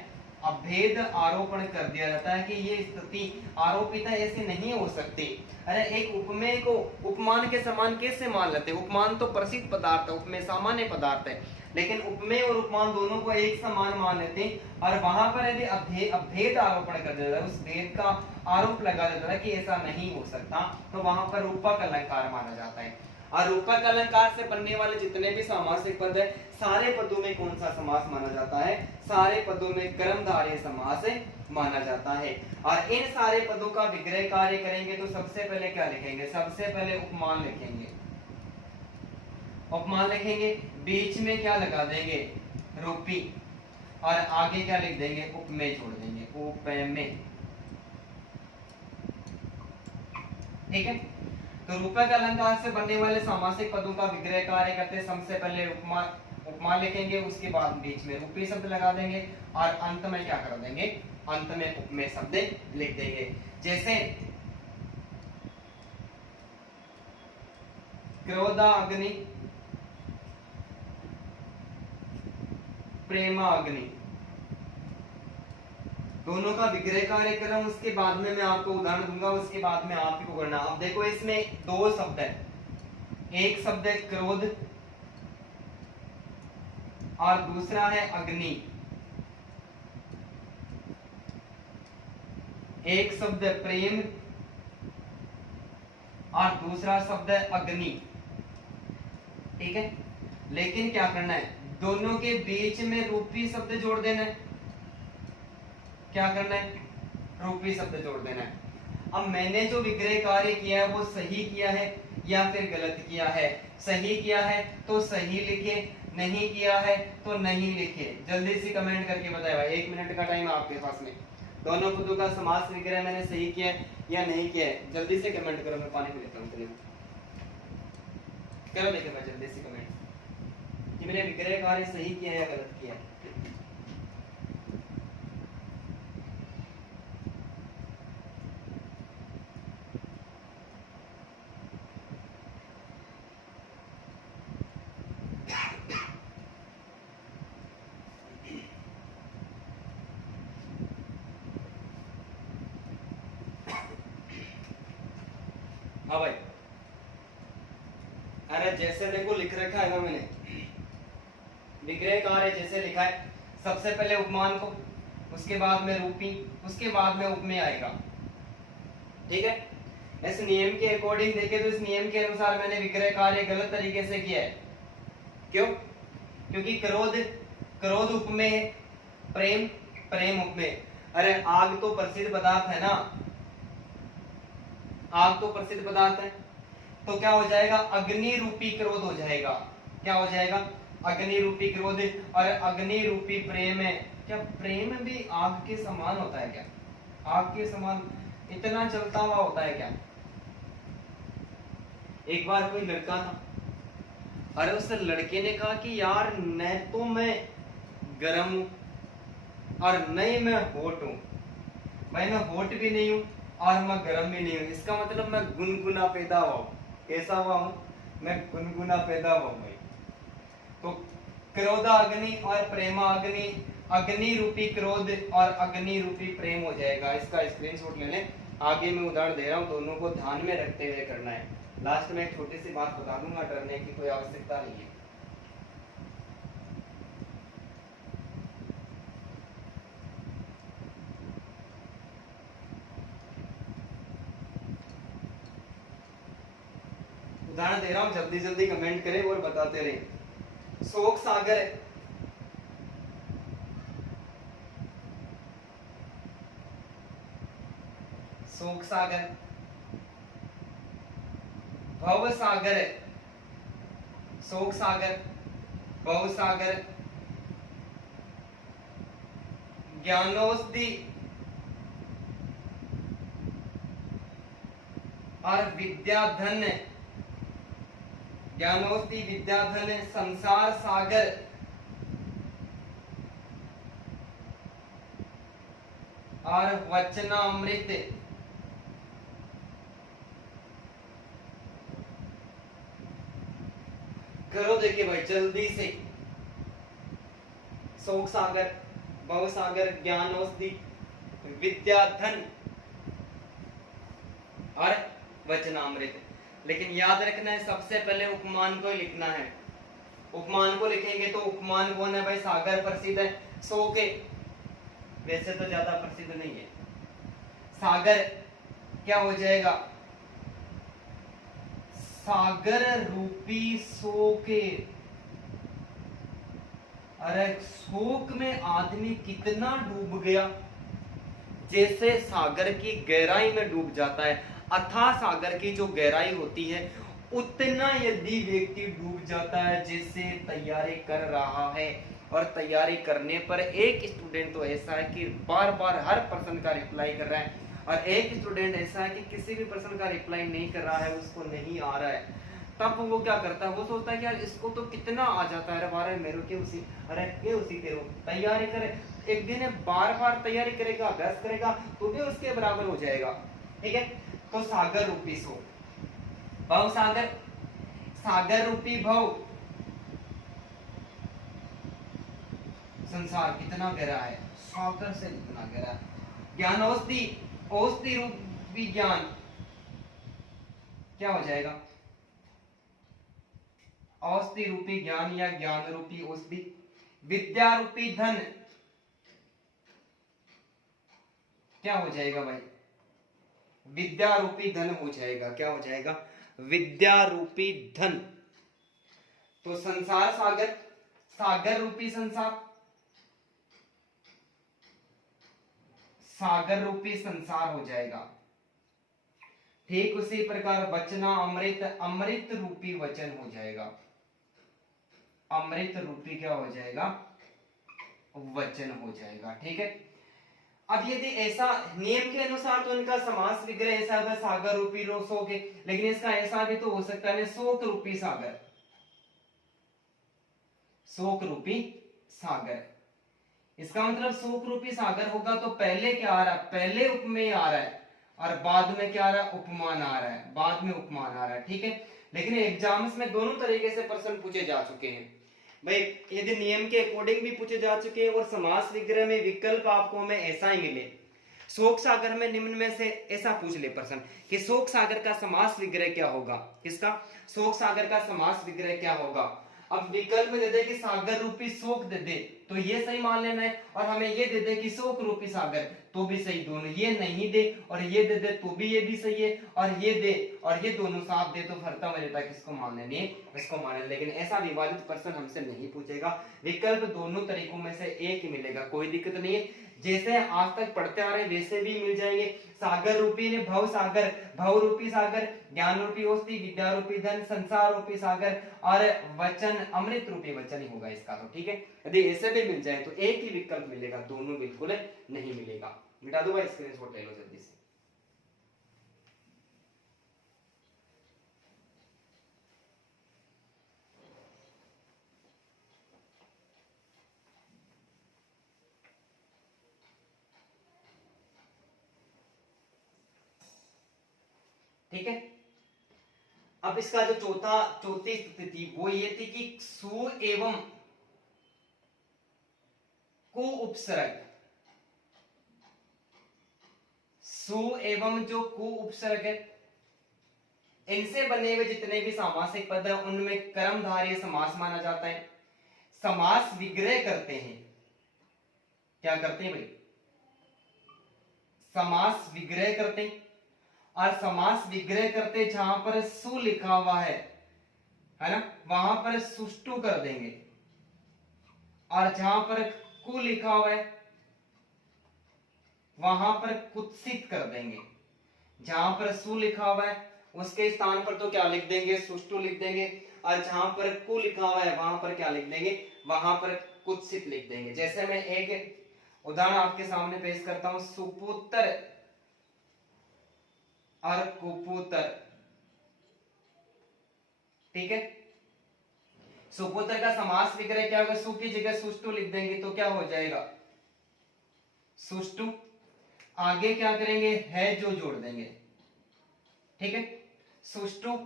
अभेद आरोपण कर दिया जाता है कि ये स्थिति आरोपित है, ऐसे नहीं हो सकती। अरे एक उपमेय को उपमान के समान कैसे मान लेते, उपमान तो प्रसिद्ध पदार्थ है, उपमेय सामान्य पदार्थ है, लेकिन उपमेय और उपमान दोनों को एक समान मान लेते हैं। और वहां पर यदि अभेद आरोपण कर दिया जाता है, उस भेद का आरोप लगा देता है कि ऐसा नहीं हो सकता, तो वहां पर रूपक अलंकार माना जाता है। और रूपक अलंकार से बनने वाले जितने भी सामासिक पद है, सारे पदों में कौन सा समास माना जाता है, सारे पदों में कर्मधारय समास माना जाता है। और इन सारे पदों का विग्रह कार्य करेंगे तो सबसे पहले क्या लिखेंगे, सबसे पहले उपमान लिखेंगे। उपमान लिखेंगे, बीच में क्या लगा देंगे, रूपी, और आगे क्या लिख देंगे, उपमेय छोड़ देंगे, उपमेय। ठीक है, तो रूपक अलंकार से बनने वाले सामासिक पदों का विग्रह कार्य करते सबसे पहले उपमान लिखेंगे, उसके बाद बीच में रूपी शब्द लगा देंगे, और अंत में क्या कर देंगे, अंत में उपमेय शब्द लिख देंगे। जैसे क्रोधाग्नि, प्रेमाग्नि, दोनों का विग्रह कार्य कर रहा हूं, उसके बाद में मैं आपको उदाहरण दूंगा, उसके बाद में आप ही को करना। अब देखो इसमें दो शब्द है, एक शब्द है क्रोध और दूसरा है अग्नि। एक शब्द है प्रेम और दूसरा शब्द है अग्नि। ठीक है, लेकिन क्या करना है, दोनों के बीच में रूपी शब्द जोड़ देना है। क्या करना है, रूपी शब्द जोड़ देना है। अब मैंने जो विग्रह कार्य किया है वो सही किया है या फिर गलत किया है। सही किया है तो सही लिखे, नहीं किया है तो नहीं लिखे। जल्दी से कमेंट करके बताए भाई, 1 मिनट का टाइम है आपके पास में। दोनों पदों का समास विग्रह मैंने सही किया है या नहीं किया है, जल्दी से कमेंट करो। मैं पानी पी लेता हूँ, करो देखे भाई जल्दी से कमेंट कि मैंने विग्रह कार्य सही किया या गलत किया। हाँ भाई, अरे जैसे देखो लिख रखा है ना मैंने, विग्रह कार्य जैसे लिखा है, सबसे पहले उपमान को, उसके बाद में रूपी, उसके बाद में उपमेय आएगा। ठीक है, इस नियम के अकॉर्डिंग देखे तो इस नियम के अनुसार मैंने विग्रह कार्य गलत तरीके से किया है। क्यों, क्योंकि क्रोध क्रोध उपमेय, प्रेम प्रेम उपमेय। अरे आग तो प्रसिद्ध पदार्थ है ना, आग तो प्रसिद्ध पदार्थ है, तो क्या हो जाएगा, अग्नि रूपी क्रोध हो जाएगा। क्या हो जाएगा, अग्नि रूपी क्रोध। और अग्नि रूपी प्रेम है। क्या प्रेम भी आग के समान होता है क्या, आग के समान इतना जलता हुआ होता है क्या। एक बार कोई लड़का था, अरे उस लड़के ने कहा कि यार न तो मैं गर्म हूं और न ही मैं हॉट हूं, भाई मैं हॉट भी नहीं हूं और मैं गर्म भी नहीं हूं, इसका मतलब मैं गुनगुना पैदा हुआ हूं। कैसा हुआ हूं? मैं गुनगुना पैदा हुआ हूं भाई। तो क्रोधाग्नि और प्रेमाग्नि, अग्नि रूपी क्रोध और अग्नि रूपी प्रेम हो जाएगा। इसका स्क्रीनशॉट ले लें। आगे मैं उदाहरण दे रहा हूं, दोनों को ध्यान में रखते हुए करना है। लास्ट में एक छोटी सी बात बता दूंगा, डरने की कोई आवश्यकता नहीं है। उदाहरण दे रहा हूं, जल्दी जल्दी कमेंट करें और बताते रहे। शोक सागर, शोक सागर, भव सागर, शोक सागर, भव सागर, ज्ञानोदय और विद्याधन, ज्ञानोदय विद्याधन, संसार सागर और वचनामृत। करो देखिए भाई जल्दी से। शोक सागर, भव सागर, ज्ञानोदय, विद्याधन और वचनामृत। लेकिन याद रखना है, सबसे पहले उपमान को लिखना है। उपमान को लिखेंगे तो उपमान कौन है भाई? सागर प्रसिद्ध है। सो के वैसे तो ज्यादा प्रसिद्ध नहीं है। सागर क्या हो जाएगा? सागर रूपी शोके। अरे शोक में आदमी कितना डूब गया, जैसे सागर की गहराई में डूब जाता है। अथाह सागर की जो गहराई होती है उतना यदि व्यक्ति डूब जाता है, जैसे तैयारी कर रहा है और तैयारी करने पर एक स्टूडेंट तो ऐसा है कि बार बार हर प्रश्न का रिप्लाई कर रहा है, और एक स्टूडेंट ऐसा है कि किसी भी प्रश्न का रिप्लाई नहीं कर रहा है, उसको नहीं आ रहा है। तब वो क्या करता है? वो सोचता है कि यार इसको तो कितना आ जाता है, बार मेरे के उसी, अरे के उसी के तैयारी करे। एक दिन बार बार तैयारी करेगा, अभ्यास करेगा तो भी उसके बराबर हो जाएगा। ठीक है, तो सागर रूपी सो, भव सागर, सागर रूपी भव, संसार कितना गहरा है, सागर से कितना गहरा है। ज्ञान औषधि, औषधि रूपी ज्ञान क्या हो जाएगा? औषधि रूपी ज्ञान या ज्ञान रूपी औषधि। विद्या रूपी धन क्या हो जाएगा भाई? विद्या रूपी धन हो जाएगा। क्या हो जाएगा? विद्या रूपी धन। तो संसार सागर, सागर रूपी संसार, सागर रूपी संसार हो जाएगा। ठीक उसी प्रकार वचना अमृत, अमृत रूपी वचन हो जाएगा। अमृत रूपी क्या हो जाएगा? वचन हो जाएगा। ठीक है, अब यदि ऐसा नियम के अनुसार तो इनका समास विग्रह ऐसा होगा सागर रूपी शोक है, लेकिन इसका ऐसा भी तो हो सकता है शोक रूपी सागर, शोक रूपी सागर। इसका मतलब शोक रूपी सागर होगा तो पहले क्या आ रहा है? पहले उपमेय आ रहा है और बाद में क्या आ रहा है? उपमान आ रहा है, बाद में उपमान आ रहा है। ठीक है, लेकिन एग्जाम्स में दोनों तरीके से प्रश्न पूछे जा चुके हैं भाई। यदि नियम के अकॉर्डिंग भी पूछे जा चुके हैं और समास विग्रह में विकल्प आपको हमें ऐसा ही मिले। शोक सागर में निम्न में से ऐसा पूछ ले प्रश्न कि शोक सागर का समास विग्रह क्या होगा? किसका? शोक सागर का समास विग्रह क्या होगा? अब विकल्प में दे दे कि सागर रूपी शोक दे दे तो ये सही मान लेना है, और हमें ये दे दे कि शोक रूपी सागर तो भी सही। दोनों ये नहीं दे और ये दे दे तो भी ये भी सही है, और ये दे और ये दोनों साफ दे तो भरता में रहता किसको मान लेने? इसको मान लेने। लेकिन ऐसा विवादित प्रश्न हमसे नहीं पूछेगा। विकल्प दोनों तरीकों में से एक ही मिलेगा, कोई दिक्कत नहीं है। जैसे आज तक पढ़ते आ रहे वैसे भी मिल जाएंगे। सागर रूपी ने भव सागर, भव रूपी सागर, ज्ञान रूपी औषधि, विद्या रूपी धन, संसार रूपी सागर और वचन अमृत रूपी वचन ही होगा इसका तो। ठीक है, यदि ऐसे भी मिल जाए तो एक ही विकल्प मिलेगा, दोनों बिल्कुल नहीं मिलेगा। मिटा दो भाई, स्क्रीनशॉट ले लो जल्दी से। ठीक है। अब इसका जो चौथी स्थिति थी वो ये थी कि सु एवं कु उपसर्ग, सु एवं जो कु उपसर्ग है, इनसे बने हुए जितने भी सामासिक पद है उनमें कर्मधारय समास माना जाता है। समास विग्रह करते हैं, क्या करते हैं भाई, समास विग्रह करते हैं। और समास विग्रह करते जहां पर सु लिखा हुआ है ना, वहां पर सुष्टु कर देंगे, और जहां पर कु लिखा हुआ है वहां पर कुत्सित कर देंगे। जहां पर सु लिखा हुआ है उसके स्थान पर तो क्या लिख देंगे, सुष्टु लिख देंगे, और जहां पर कु लिखा हुआ है वहां पर क्या लिख देंगे, वहां पर कुत्सित लिख देंगे। जैसे मैं एक उदाहरण आपके सामने पेश करता हूं, सुपुत्र और कुपुत्र, ठीक है। सुपुत्र का समास विग्रह क्या होगा, सु की जगह सुष्टु लिख देंगे तो क्या हो जाएगा, सुष्टु। आगे क्या करेंगे, है जो जोड़ देंगे, ठीक है। सुष्टु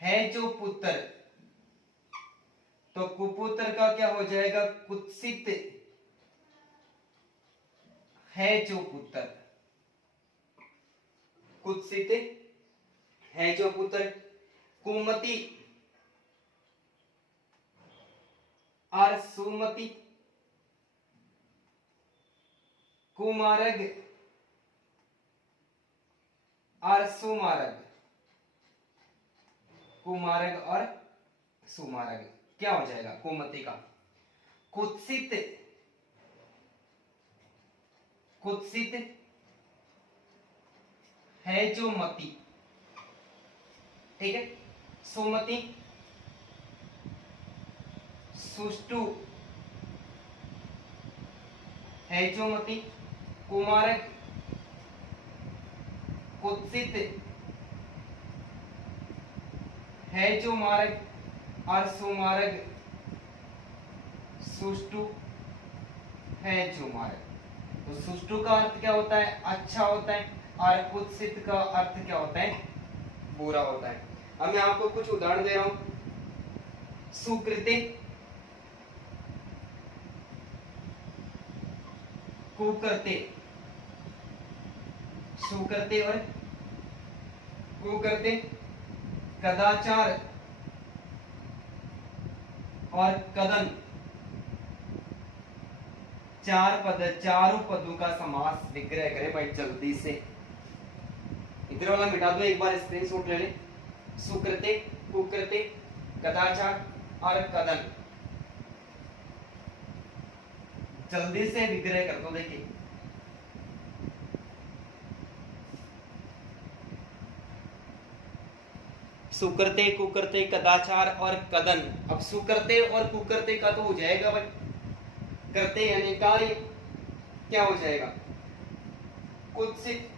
है जो पुत्र, तो कुपुत्र का क्या हो जाएगा, कुत्सित है जो पुत्र, कुत्सित है जो पुत्र। कुमति और सुमति, कुमारग और सुमारग, कुमारग और सुमारग, क्या हो जाएगा, कुमति का कुत्सित, कुत्सित है जो मति, ठीक है। सुमति, सुष्टु है जो मति, कुमारक कुत्सित है जो मारक, और सुमारक सुष्टु है जो मारक। तो सुष्टु का अर्थ क्या होता है, अच्छा होता है, और कुत्सित का अर्थ क्या होता है, बुरा होता है। अब मैं आपको कुछ उदाहरण दे रहा हूं। सुकृते, कुकर्ते, सुकर्ते और कुकर्ते, कदाचार और कदन, चार पद, चारों पदों का समास विग्रह करें भाई जल्दी से। इधर वाला मिटा दो, एक बार स्क्रीनशॉट ले ले। सुकृते, कुकृते, कदाचार और कदन, जल्दी से विग्रह कर दो। देखिए सुकृते, कुकृते, कदाचार और कदन। अब सुकृते और कुकृते का तो हो जाएगा भाई करते यानी कार्य, क्या हो जाएगा, कुत्सित।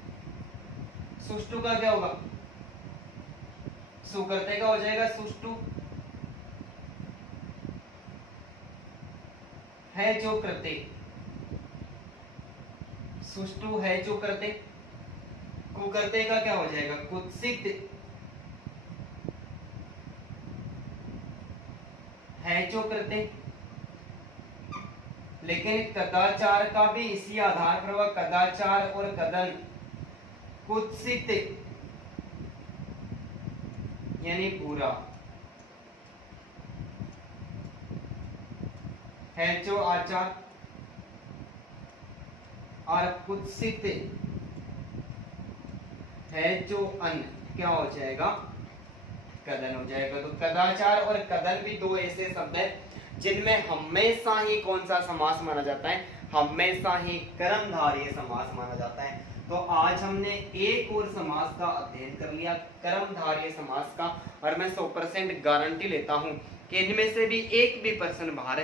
सुष्टु का क्या होगा, सुकृते का हो जाएगा सुष्टु है जो करते, सुष्टु है जो करते। कुकर्ते का क्या हो जाएगा, कुत्सित है जो करते। लेकिन कदाचार का भी इसी आधार पर हुआ, कदाचार और कदन, कुत्सित यानी पूरा है जो आचार, और कुत्सित है जो अन्न, क्या हो जाएगा, कदन हो जाएगा। तो कदाचार और कदन भी दो ऐसे शब्द हैं जिनमें हमेशा ही कौन सा समास माना जाता है, हमेशा ही कर्मधारय समास माना जाता है। तो आज हमने एक और समास का अध्ययन कर लिया, कर्मधारय समास का, और मैं 100% गारंटी लेता हूं कि इनमें से भी एक भी पर्सन बाहर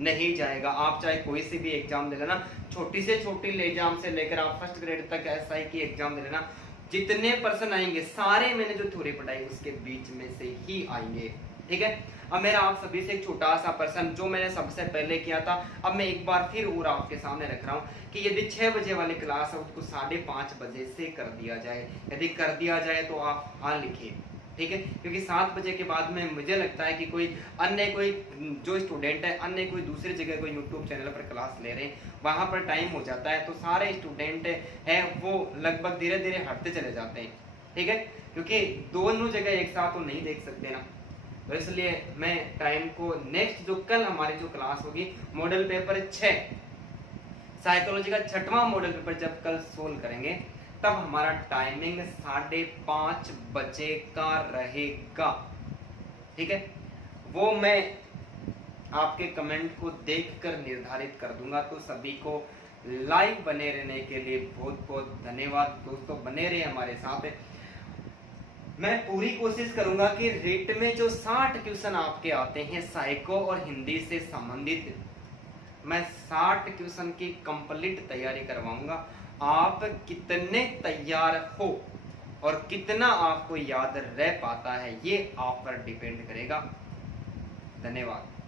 नहीं जाएगा। आप चाहे कोई से भी एग्जाम दे लेना, छोटी से छोटी एग्जाम से लेकर आप फर्स्ट ग्रेड तक एसआई की एग्जाम दे लेना, जितने पर्सन आएंगे सारे मैंने जो थ्योरी पढ़ाई उसके बीच में से ही आएंगे। ठीक है। अब मेरा आप सभी से एक छोटा सा प्रश्न जो मैंने सबसे पहले किया था, अब मैं एक बार फिर और आपके सामने रख रहा हूँ कि यदि 6 बजे वाली क्लास है उसको 5:30 बजे से कर दिया जाए। यदि कर दिया जाए तो आप हाँ लिखिए, ठीक है। क्योंकि 7 बजे के बाद में मुझे लगता है कि कोई जो स्टूडेंट है अन्य कोई दूसरी जगह कोई यूट्यूब चैनल पर क्लास ले रहे हैं, वहां पर टाइम हो जाता है, तो सारे स्टूडेंट हैं वो लगभग धीरे धीरे हटते चले जाते हैं, ठीक है। क्योंकि दोनों जगह एक साथ तो नहीं देख सकते ना, तो इसलिए मैं टाइम को नेक्स्ट जो कल हमारी जो क्लास होगी मॉडल पेपर 6 साइकोलॉजी का 6वां मॉडल पेपर जब कल सोल्व करेंगे तब हमारा टाइमिंग 5:30 बजे का रहेगा, ठीक है। वो मैं आपके कमेंट को देखकर निर्धारित कर दूंगा। तो सभी को लाइव बने रहने के लिए बहुत बहुत धन्यवाद दोस्तों, बने रहे हमारे साथ। मैं पूरी कोशिश करूंगा कि रेट में जो 60 क्वेश्चन आपके आते हैं साइको और हिंदी से संबंधित, मैं 60 क्वेश्चन की कंप्लीट तैयारी करवाऊंगा। आप कितने तैयार हो और कितना आपको याद रह पाता है ये आप पर डिपेंड करेगा। धन्यवाद।